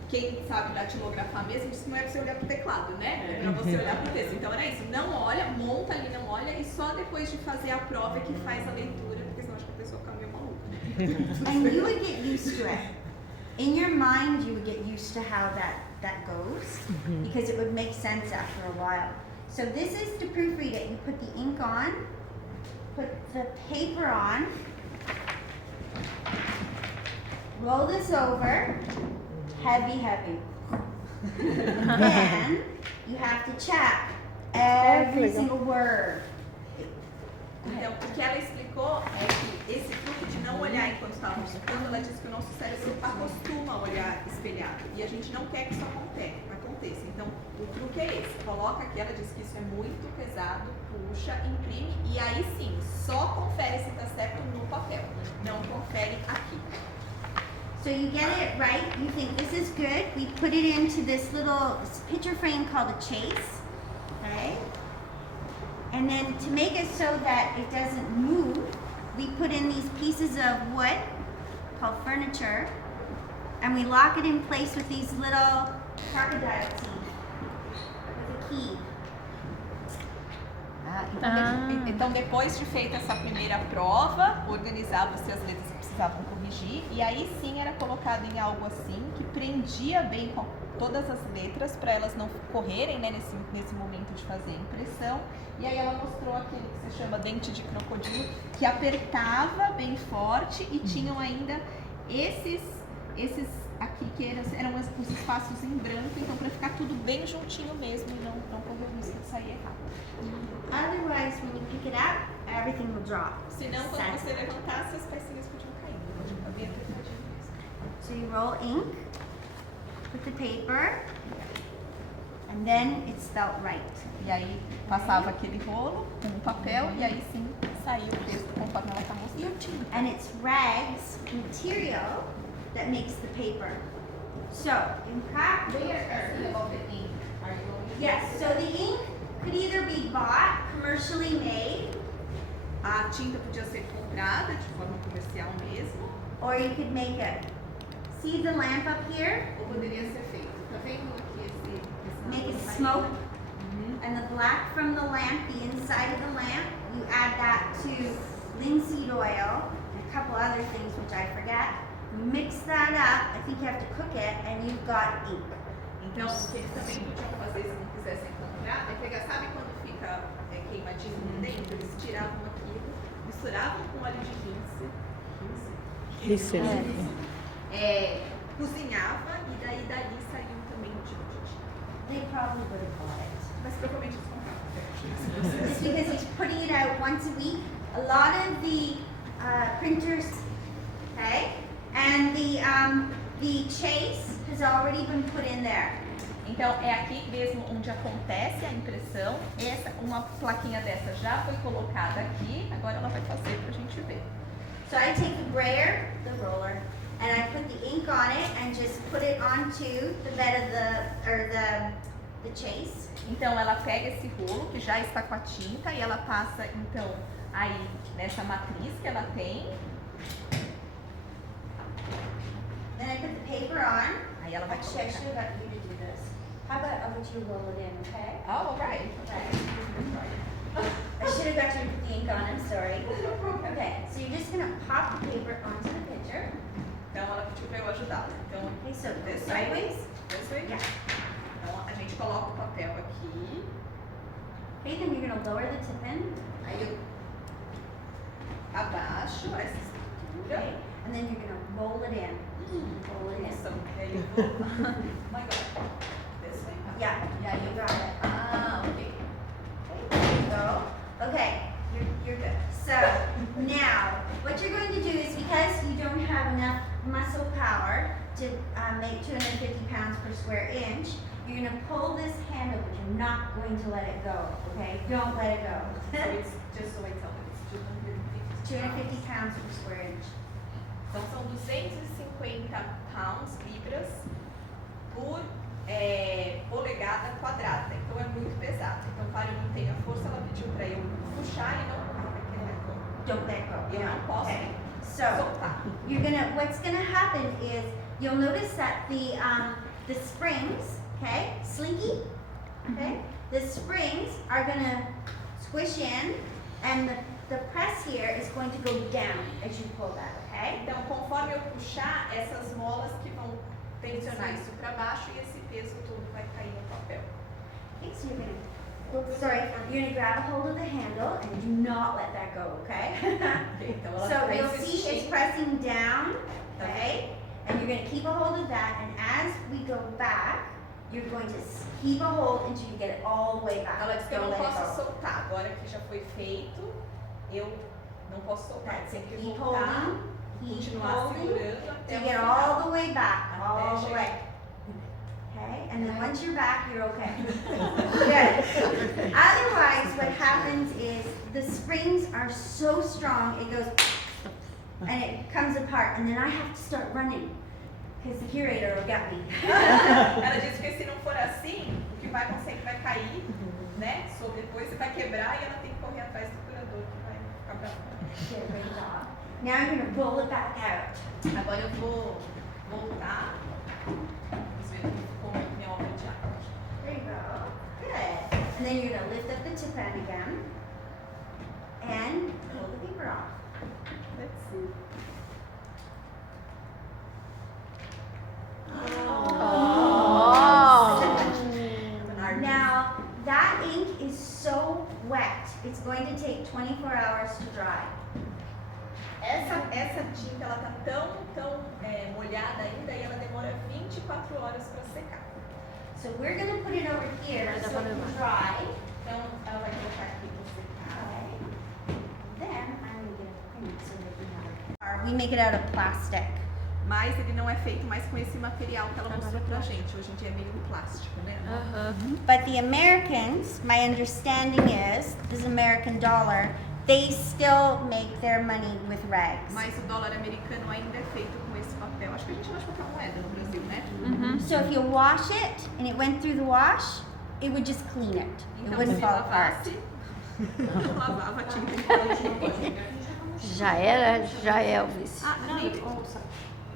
que quem sabe datilografar mesmo, disse que não é para você olhar pro teclado, né? É para você olhar pro texto. Então era isso, não olha, monta ali, não olha, e só depois de fazer a prova é que faz a leitura, porque senão acho que a pessoa fica meio maluca. And you would get used to it. In your mind, you would get used to how that goes, because it would make sense after a while. So this is to proofread it. You put the ink on, put the paper on, roll this over, heavy, heavy. Then you have to check every single word. Então, o que ela explicou é que esse truque de não olhar enquanto estava mostrando, ela disse que o nosso cérebro acostuma a olhar espelhado. E a gente não quer que isso aconteça. Então, o truque é esse. Coloca aqui, ela disse que isso é muito pesado, puxa, imprime e aí sim, só confere se está certo no papel. Não confere aqui. So you get it right, you think this is good, we put it into this little picture frame called a chase, okay? And then to make it so that it doesn't move, we put in these pieces of wood called furniture, and we lock it in place with these little crocodile teeth with a key. Então, depois de feita essa primeira prova, organizava-se as letras que precisavam corrigir, e aí sim era colocado em algo assim, que prendia bem com todas as letras, para elas não correrem, né, nesse momento de fazer a impressão. E aí ela mostrou aquele que se chama dente de crocodilo, que apertava bem forte e tinham ainda esses aqui que eram os espaços em branco, então para ficar tudo bem juntinho mesmo e não correr o risco de sair errado. Otherwise, when you pick it up, everything will drop. Senão, quando você levantasse, as pecinhas podiam cair. Fica bem apertadinho mesmo. So you roll ink with the paper, and then it's spelled right. E aí passava aquele rolo com o papel e aí sim saía o texto conforme ela está mostrando. And it's rags material that makes the paper. So in practice, yes. So the ink could either be bought commercially made, A tinta podia ser comprada de forma comercial mesmo, or you could make it. See the lamp up here? ou poderia ser feito. Tá vendo aqui esse Make it smoke. And the black from the lamp, the inside of the lamp, you add that to linseed oil and a couple other things which I forget. Mix that up. I think you have to cook it, and you've got ink. Então, o que eles também podiam fazer se não quisessem comprar é pegar, sabe quando fica queimadinho no dentro? Eles tiravam aquilo, misturavam com óleo de Isso. cozinhava e daí dali saiu também um tipo de tinta. They probably would have bought it. Mas provavelmente eles compravam. Just because he's putting it out once a week. A lot of the printers, okay, and the chase has already been put in there. Então, é aqui mesmo onde acontece a impressão. Uma plaquinha dessa já foi colocada aqui, agora ela vai fazer pra gente ver. So I take the brayer, the roller, and I put the ink on it and just put it onto the bed of the chase. Então, ela pega esse rolo que já está com a tinta e ela passa, então, aí nessa matriz que ela tem. Then I put the paper on. Aí ela vai Actually, I colocar. should have got you to do this. How about I'll let you roll it in, okay? Oh, alright. I should have got you to put the ink on, I'm sorry. Okay, so you're just gonna pop the paper onto the picture. Então, ela pediu pra eu ajudá-la. Então, Okay, so this sideways. This way? Yeah. Então, a gente coloca o papel aqui. Okay, then you're gonna lower the tip in. Aí eu abaixo essa estrutura. Okay, and then you're gonna roll it in. Roll it in. Nossa, e aí eu vou. Oh my God. This way? Yeah, yeah, you got it. Ah, ok. Okay, there you go. Okay, you're good. So now, what you're going to do is, because you don't have enough muscle power to make 250 pounds per square inch, you're going to pull this handle, but you're not going to let it go, okay? Don't let it go. So it's just so I tell you, it's 250 pounds per square inch. Então são 250 pounds, libras, por polegada quadrada. Então é muito pesado. Então, claro, eu não tenho a força, ela pediu para eu puxar e não Don't let go. eu não posso Okay. So soltar. what's gonna happen is you'll notice that the springs, okay, slinky, okay, the springs are gonna squish in, and the press here is going to go down as you pull that, okay? Então, conforme eu puxar, essas molas que vão tensionar isso para baixo e esse peso todo vai cair no papel. Okay, so you're gonna grab a hold of the handle and do not let that go, okay? Ok, então ela So vai you'll see it's insistir. pressing down, okay? And you're gonna keep a hold of that, and as we go back, you're going to keep a hold until you get it all the way back. Ela disse que eu Don't não let it posso go. soltar. Agora que já foi feito, eu não posso soltar. That's Tem it. que Keep voltar, holding, keep continuar holding, segurando até to o get final. all the way back, Até all the chegar. way. Okay, and then once you're back, you're okay. Good. Otherwise, what happens is the springs are so strong, it goes and it comes apart, and then I have to start running because the curator will get me. Ela disse que se não for assim, o que vai acontecer é que vai cair, né? Depois você vai quebrar e ela tem que correr atrás do curador que vai ficar bravo. Good, great job. Now you're gonna roll it back out. Agora eu vou voltar. Vamos ver como ficou minha obra de arte. There you go. Good. And then you're gonna lift up the tip end again. and pull the paper off. Let's see. Now, that ink is so wet, it's going to take 24 hours to dry. Essa tinta ela tá tão molhada ainda e ela demora 24 horas para secar. So we're going to put it over here so it can dry. Então ela vai colocar aqui para secar. Okay. Then I'm going to get a print so that we have it. We make it out of plastic. Mas ele não é feito mais com esse material que ela mostrou pra gente. Hoje em dia é meio um plástico, né? But the Americans, my understanding is, this American dollar, they still make their money with rags. Mas o dólar americano ainda é feito com esse papel. Acho que a gente não acha papel moeda no Brasil, né? So if you wash it and it went through the wash, it would just clean it. It Então wouldn't se fall apart. lavasse, lavava a tinta. Já era, já é o vice. Ah, nem...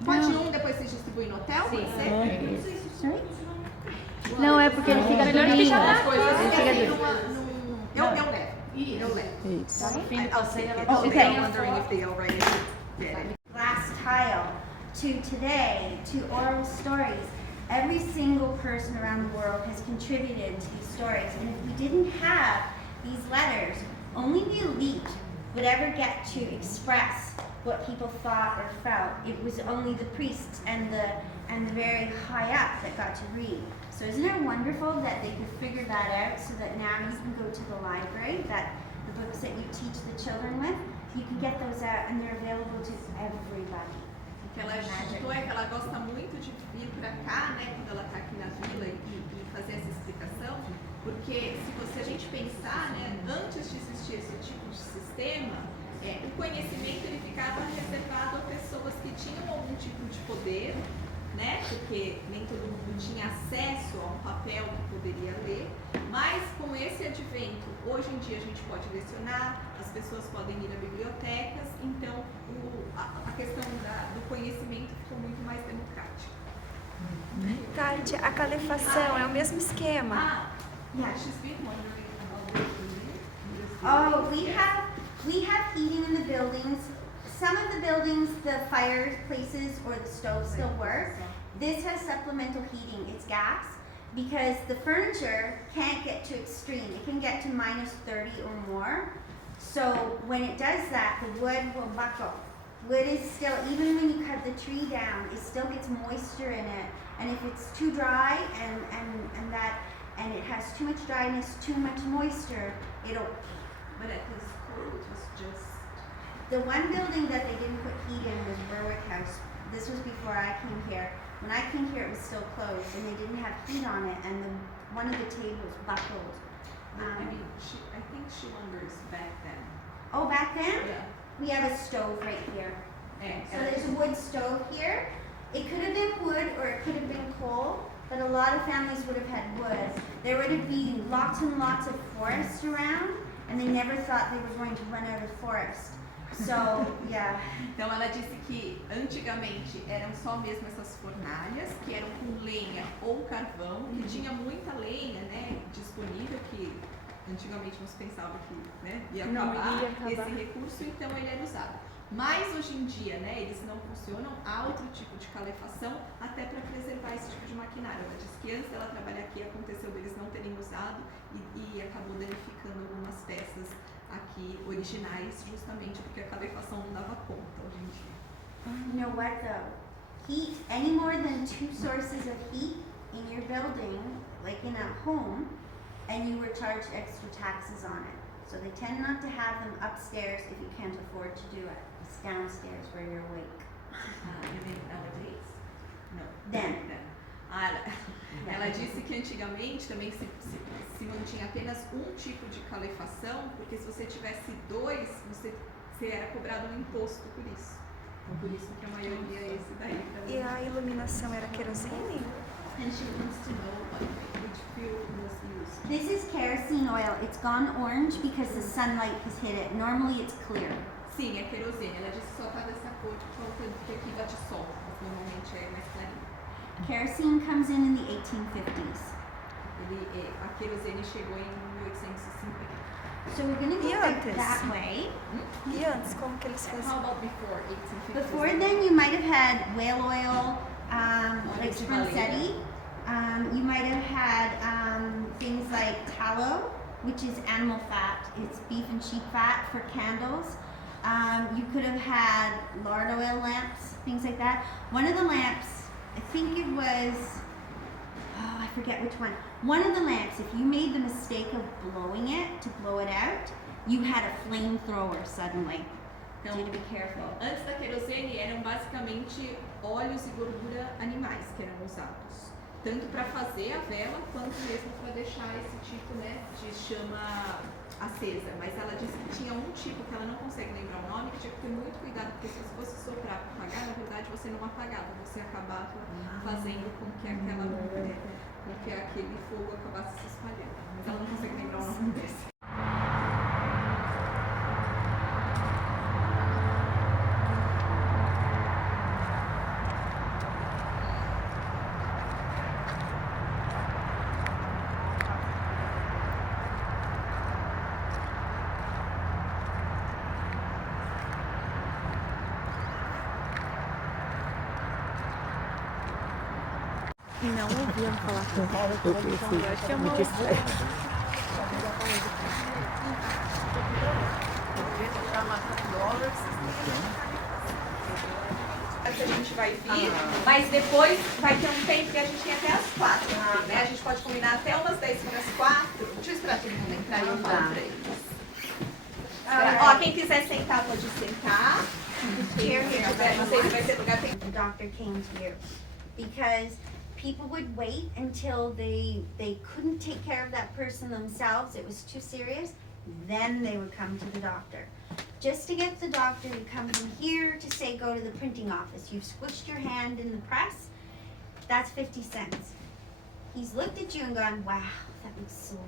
Pode um depois se distribuir no hotel? Pode ser? Sorry? Não, é porque ele fica durinho. As coisas Ele fica assim, durinho. eu levo. Eu levo. Isso. I'll take it. Oh, okay. I'm wondering if they already did it. Glass tile, to today, to oral stories. Every single person around the world has contributed to these stories. And if we didn't have these letters, only the elite would ever get to express what people thought or felt. It was only the priests and the very high up that got to read. So isn't it wonderful that they could figure that out so that now you can go to the library, that the books that you teach the children with, you can get those out and they're available to everybody. O que ela ajudou é que ela gosta muito de vir pra cá, né, quando ela tá aqui na vila e fazer essa explicação, porque se a gente pensar, né, antes de existir esse tipo de sistema, o conhecimento ele ficava reservado a pessoas que tinham algum tipo de poder, né, porque nem todo mundo tinha acesso a um papel que poderia ler, mas com esse advento, hoje em dia a gente pode lecionar, as pessoas podem ir a bibliotecas, então a questão do conhecimento ficou muito mais democrática. Tati, a calefação é o mesmo esquema. Yeah. She's been wondering about this. Oh, we have heating in the buildings. Some of the buildings, the fireplaces or the stoves still work. This has supplemental heating. It's gas because the furniture can't get too extreme. It can get to -30 or more. So when it does that, the wood will buckle. Wood is still, even when you cut the tree down, it still gets moisture in it. And if it's too dry and it has too much dryness, too much moisture, it'll. But at the school, it was just... The one building that they didn't put heat in was Berwick House. This was before I came here. When I came here, it was still closed, and they didn't have heat on it, and one of the tables buckled. I mean, I think she wonders back then. Oh, back then? Yeah. We have a stove right here. É, So there's a wood stove here. It could have been wood or it could have been coal, but a lot of families would have had wood. There would have been lots and lots of forest around, and they never thought they were going to run out of forest. So, yeah. Então ela disse que antigamente eram só mesmo essas fornalhas, que eram com lenha ou carvão, que tinha muita lenha, né, disponível, que antigamente não se pensava que, né, ia acabar esse recurso, então ele era usado. Mas hoje em dia, né, eles não funcionam, há outro tipo de calefação até para preservar esse tipo de maquinário. Ela disse que antes dela trabalhar aqui aconteceu deles não terem usado e acabou danificando algumas peças aqui originais, justamente porque a calefação não dava conta hoje em dia. You know what though? Heat, any more than 2 sources of heat in your building, like in a home, and you were charged extra taxes on it. So they tend not to have them upstairs if you can't afford to do it. It's downstairs where you're awake. You mean nowadays? No. Then. Ela disse que antigamente também se mantinha apenas um tipo de calefação, porque se você tivesse 2, você era cobrado um imposto por isso. Então, por isso que a maioria é esse daí. E a iluminação era querosene? And she wants to know which fuel was used. This is kerosene oil. It's gone orange because the sunlight has hit it. Normally it's clear. Sim, é querosene. Ela disse que só tá dessa cor por conta que aqui bate sol. Normalmente é mais clarinho. Kerosene comes in the 1850s. A querosene chegou em 1850. So we're going to go E back antes? that way. E antes, como que eles faziam? How about before 1850? Before then, you might have had whale oil, like de springseti. You might have had things like tallow, which is animal fat. It's beef and sheep fat for candles. You could have had lard oil lamps, things like that. One of the lamps, I think it was, oh, I forget which one. One of the lamps, if you made the mistake of blowing it to blow it out, you had a flamethrower suddenly. So you had to be careful. Antes da querosene eram basicamente óleos e gordura animais que eram usados, tanto para fazer a vela quanto mesmo para deixar esse tipo, né, de chama acesa. Mas ela disse que tinha um tipo que ela não consegue lembrar o nome, que tinha que ter muito cuidado, porque se você fosse soprar para apagar, na verdade você não apagava, você acabava fazendo com que com que aquele fogo acabasse se espalhando. Mas ela não consegue lembrar o nome desse. Não ouviam falar com eu acho que é uma A gente vai vir, mas depois vai ter um tempo que a gente tem até as 4, né? A gente pode combinar até umas 10 para as 4. Deixa eu esperar todo mundo entrar e eu falo pra eles. Ó, quem quiser sentar, pode sentar. Não sei se vai ter lugar. The doctor came to you because people would wait until they couldn't take care of that person themselves, it was too serious, then they would come to the doctor. Just to get the doctor to come from here to say go to the printing office. You've squished your hand in the press, that's 50 cents. He's looked at you and gone, wow, that looks sore.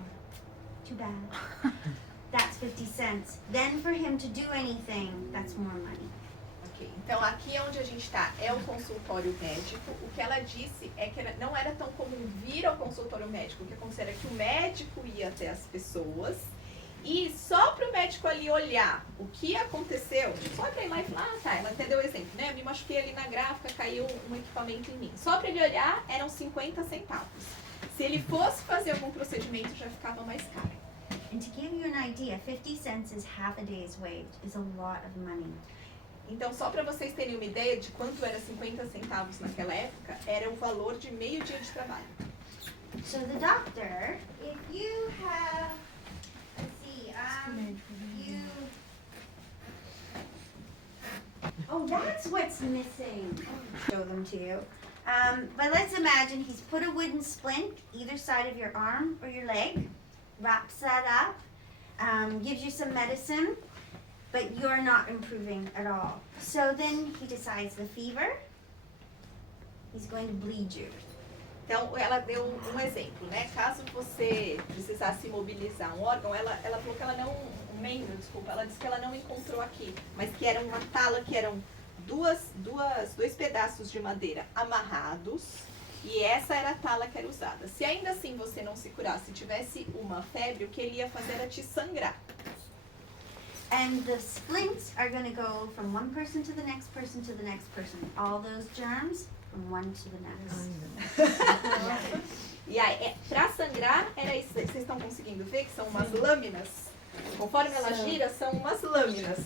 Too bad. That's 50 cents. Then for him to do anything, that's more money. Ok, então aqui onde a gente está é o consultório médico. O que ela disse é que não era tão comum vir ao consultório médico. O que aconteceu era que o médico ia até as pessoas e só para o médico ali olhar o que aconteceu, só para ir lá e falar, ah tá, ela até deu o exemplo, né? Eu me machuquei ali na gráfica, caiu um equipamento em mim. Só para ele olhar eram 50 centavos. Se ele fosse fazer algum procedimento já ficava mais caro. And to give you an idea, 50 cents is half a day's wage, is a lot of money. Então, só para vocês terem uma ideia de quanto era 50 centavos naquela época, era o valor de meio dia de trabalho. So the doctor, if you have, let's see, you, oh, that's what's missing. Show them to you. But let's imagine he's put a wooden splint either side of your arm or your leg, wraps that up, gives you some medicine, but you're not improving at all. So then he decides the fever, he's going to bleed you. Então, ela deu um exemplo, né? Caso você precisasse mobilizar um órgão, ela falou que ela não, um membro, desculpa, ela disse que ela não encontrou aqui, mas que era uma tala que eram dois pedaços de madeira amarrados, e essa era a tala que era usada. Se ainda assim você não se curasse, se tivesse uma febre, o que ele ia fazer era te sangrar. And the splints are going to go from one person to the next person to the next person. All those germs from one to the next. E aí, pra sangrar, era isso. Vocês estão conseguindo ver que são umas lâminas? Conforme ela gira, são umas lâminas.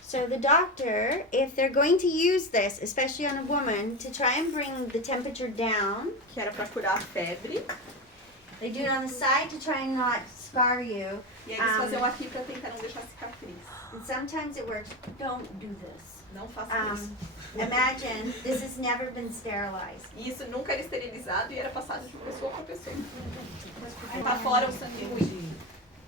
So the doctor, if they're going to use this, especially on a woman, to try and bring the temperature down, Que era pra curar a febre. they do it on the side to try and not scar you. E aí eles faziam aqui pra tentar não deixar cicatriz. And sometimes it works. Don't do this. Não façam isso. Imagine this has never been sterilized. E isso nunca era esterilizado e era passado de pessoa para pessoa. Tá fora o sangue ruim.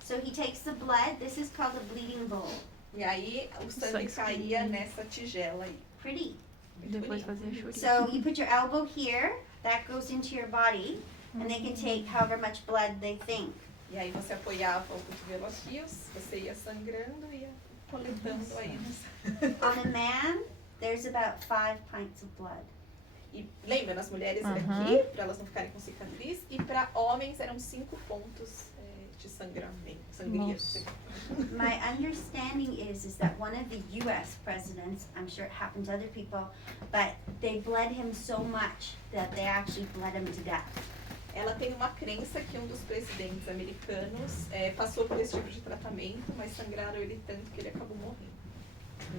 So he takes the blood. This is called a bleeding bowl. E aí o sangue caía nessa tigela aí. Pretty. Depois fazer churrasco. So you put your elbow here. That goes into your body. And they can take however much blood they think. E aí você apoiava o cotovelo aqui, você ia sangrando e ia coletando aí. On a man, there's about 5 pints of blood. E lembra, nas mulheres era aqui, para elas não ficarem com cicatriz, e para homens eram 5 pontos morte sangria. My understanding is that one of the U.S. presidents, I'm sure it happened to other people, but they bled him so much that they actually bled him to death. Ela tem uma crença que dos presidentes americanos passou por esse tipo de tratamento, mas sangraram ele tanto que ele acabou morrendo.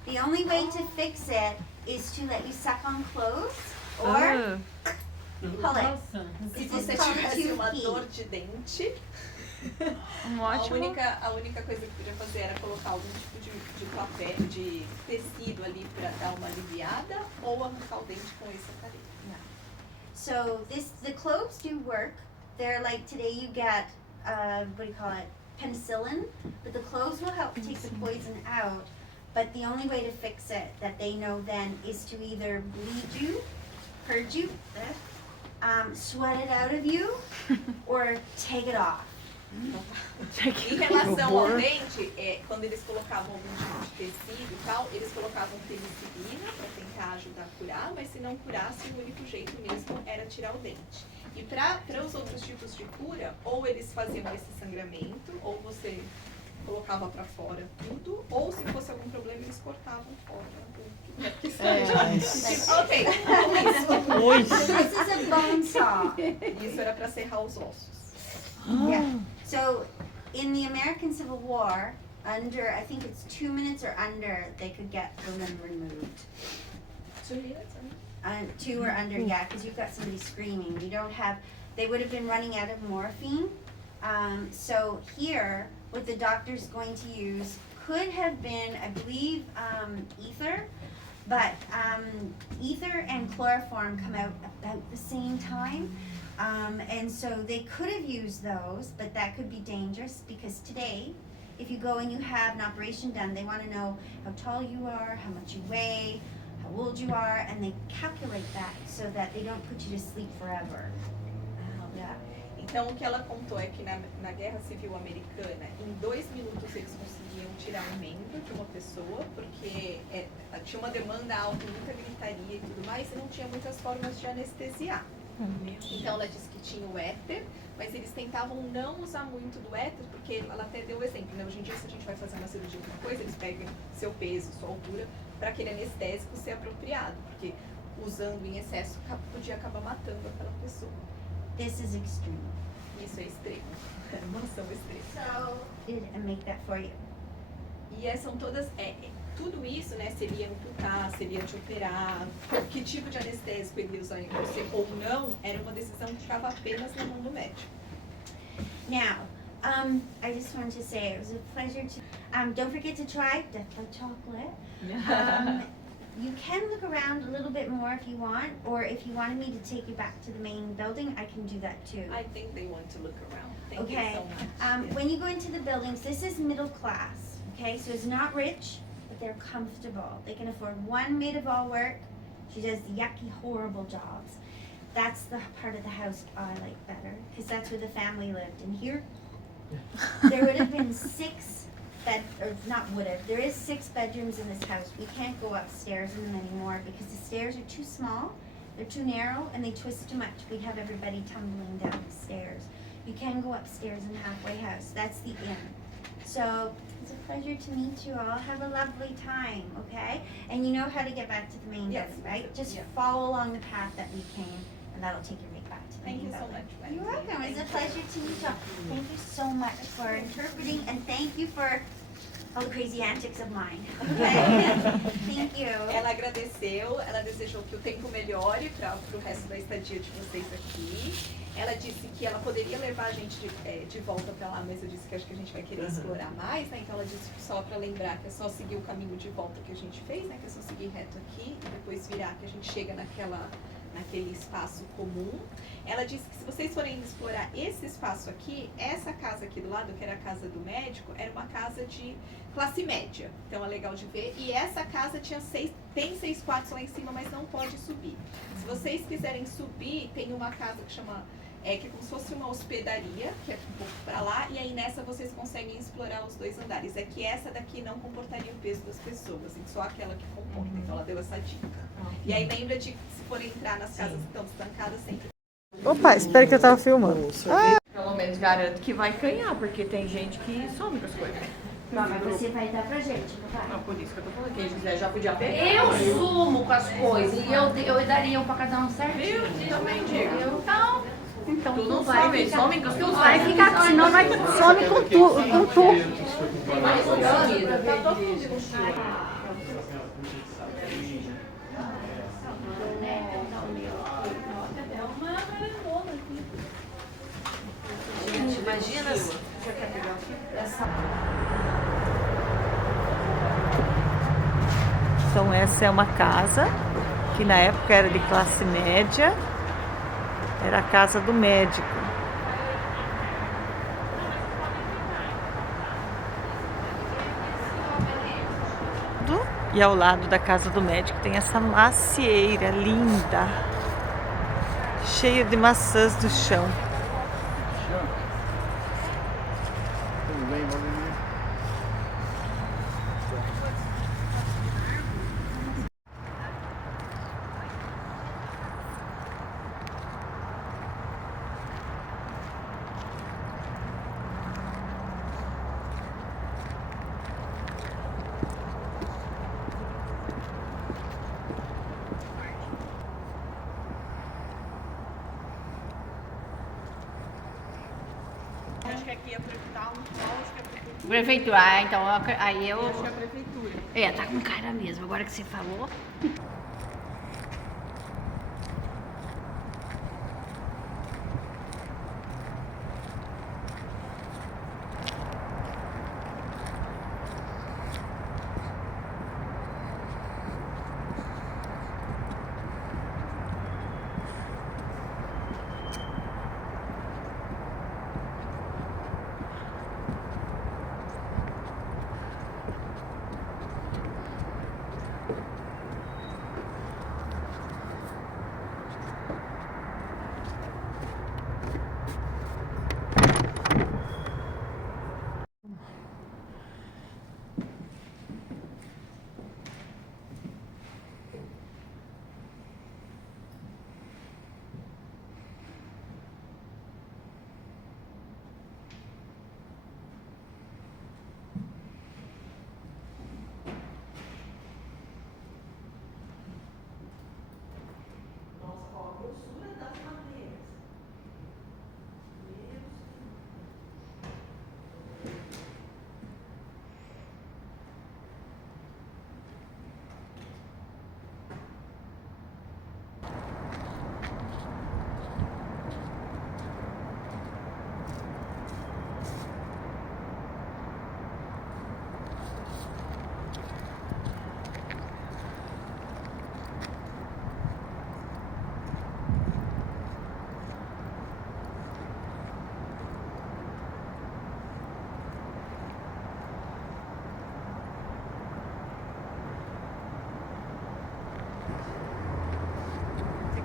The only way to fix it is to let you suck on clothes or pull it. Se This você is called tivesse uma tooth dor de dente, a única coisa que podia fazer era colocar algum tipo de papel, de tecido ali para dar uma aliviada, ou arrancar o dente com esse aparelho. So the cloves do work. They're like, today you get, what do you call it, penicillin, but the cloves will help take the poison out. But the only way to fix it that they know then is to either bleed you, purge you, sweat it out of you, or take it off. Em relação ao dente, quando eles colocavam algum tipo de tecido e tal, eles colocavam penicilina para tentar ajudar a curar, mas se não curasse, o único jeito mesmo era tirar o dente. E para os outros tipos de cura, ou eles faziam esse sangramento, ou você colocava para fora tudo, ou se fosse algum problema, eles cortavam fora o que quer que seja. Ok, com isso. So this is a bone saw. Isso era para serrar os ossos. Yeah. So in the American Civil War, under, I think it's 2 minutes or under, they could get the limb removed. 2 minutes? 2 or under, yeah, because you've got somebody screaming. You don't have, they would have been running out of morphine. So here, what the doctor's going to use could have been, I believe, ether, but ether and chloroform come out about the same time. And so they could have used those, but that could be dangerous because today, if you go and you have an operation done, they want to know how tall you are, how much you weigh, how old you are, and they calculate that so that they don't put you to sleep forever. Yeah. Então, o que ela contou é que na Guerra Civil Americana, em 2 minutos eles conseguiam tirar um membro de uma pessoa, porque tinha uma demanda alta, muita gritaria e tudo mais, e não tinha muitas formas de anestesiar. Então, ela disse que tinha o éter, mas eles tentavam não usar muito do éter, porque ela até deu o exemplo, né? Hoje em dia, se a gente vai fazer uma cirurgia de uma coisa, eles pegam seu peso, sua altura, para aquele anestésico ser apropriado, porque usando em excesso podia acabar matando aquela pessoa. This is extreme. Isso é extremo, é uma ação extrema. So, and make that for you. E são todas, tudo isso, né, se ele ia amputar, se ele ia te operar, que tipo de anestésico ele ia usar em você ou não, era uma decisão que ficava apenas na mão do médico. Now, I just wanted to say it was a pleasure to, don't forget to try Death by Chocolate. You can look around a little bit more if you want, or if you wanted me to take you back to the main building, I can do that too. I think they want to look around. Thank Okay. you so much. When you go into the buildings, this is middle class, okay? So it's not rich, but they're comfortable. They can afford one maid of all work. She does the yucky, horrible jobs. That's the part of the house I like better, because that's where the family lived. And here, there would have been there is 6 bedrooms in this house. We can't go upstairs in them anymore because the stairs are too small, they're too narrow, and they twist too much. We'd have everybody tumbling down the stairs. You can go upstairs in the halfway house. That's the inn. So it's a pleasure to meet you all. Have a lovely time, okay? And you know how to get back to the main Yes, building, right? we do, Just yeah. follow along the path that we came, and that'll take you right back to the Thank main you so building. much. You're welcome. It's a pleasure to meet you. Thank you so much for interpreting, and thank you for all the crazy antics of mine. Okay? Thank you. Ela agradeceu, ela desejou que o tempo melhore para o resto da estadia de vocês aqui. Ela disse que ela poderia levar a gente de volta para lá, mas eu disse que acho que a gente vai querer explorar mais, né? Então ela disse que só para lembrar que é só seguir o caminho de volta que a gente fez, né? Que é só seguir reto aqui e depois virar que a gente chega naquele espaço comum. Ela disse que se vocês forem explorar esse espaço aqui, essa casa aqui do lado, que era a casa do médico, era uma casa de classe média. Então é legal de ver. E essa casa tem 6 quartos lá em cima, mas não pode subir. Se vocês quiserem subir, tem uma casa que chama... que é como se fosse uma hospedaria, que é um pouco para lá, e aí nessa vocês conseguem explorar os 2 andares. É que essa daqui não comportaria o peso das pessoas, e só aquela que comporta. Então ela deu essa dica. E aí lembra de, se for entrar nas casas que estão estancadas, sempre... Opa, espera que eu tava filmando. menos garanto que vai ganhar, porque tem gente que some com as coisas. Não, mas você vai dar pra gente, não vai? Não, por isso que eu tô falando, quem quiser já podia pegar. Eu sumo com as coisas e eu daria um pra cada um certinho. Eu também digo. Então Tu tu não vai some, ficar, some com as tu tuas vai coisas. ficar, senão vai some com tu. Tá todo mundo com estilo. Gente, imagina se você quer pegar essa. Então essa é uma casa que na época era de classe média, era a casa do médico. E ao lado da casa do médico tem essa macieira linda, cheia de maçãs do chão. Tudo bem, vamos ver. Acho que aqui é prefeitura, acho que é prefeitura. Prefeitura, então aí eu. Acho que é prefeitura. Tá com cara mesmo, agora que você falou.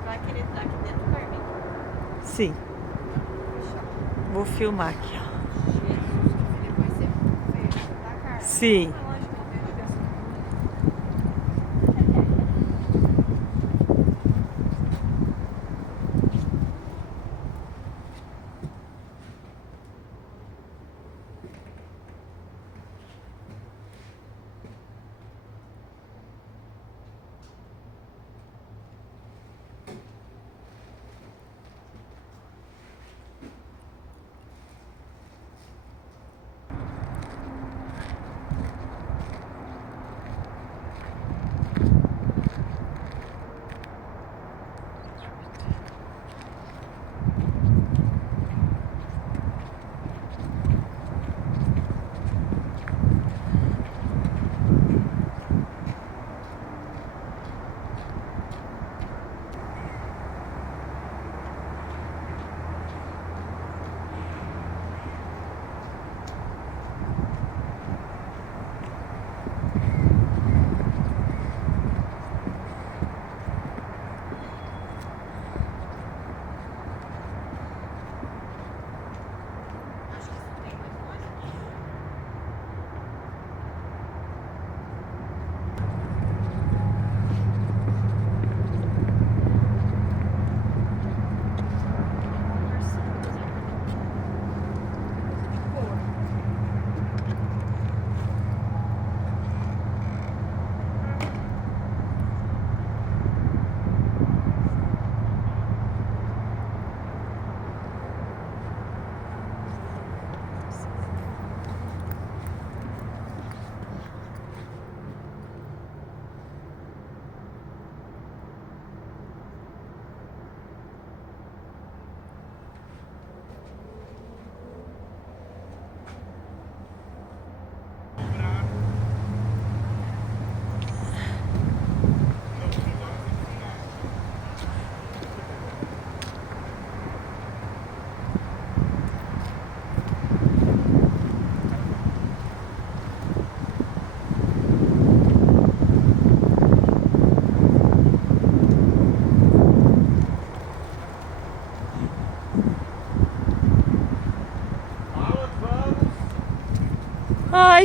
Vai querer estar aqui dentro, Carmen? Sim. Vou filmar aqui, ó. Depois você fecha, tá, Carmen? Sim.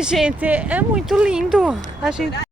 gente, é muito lindo. A gente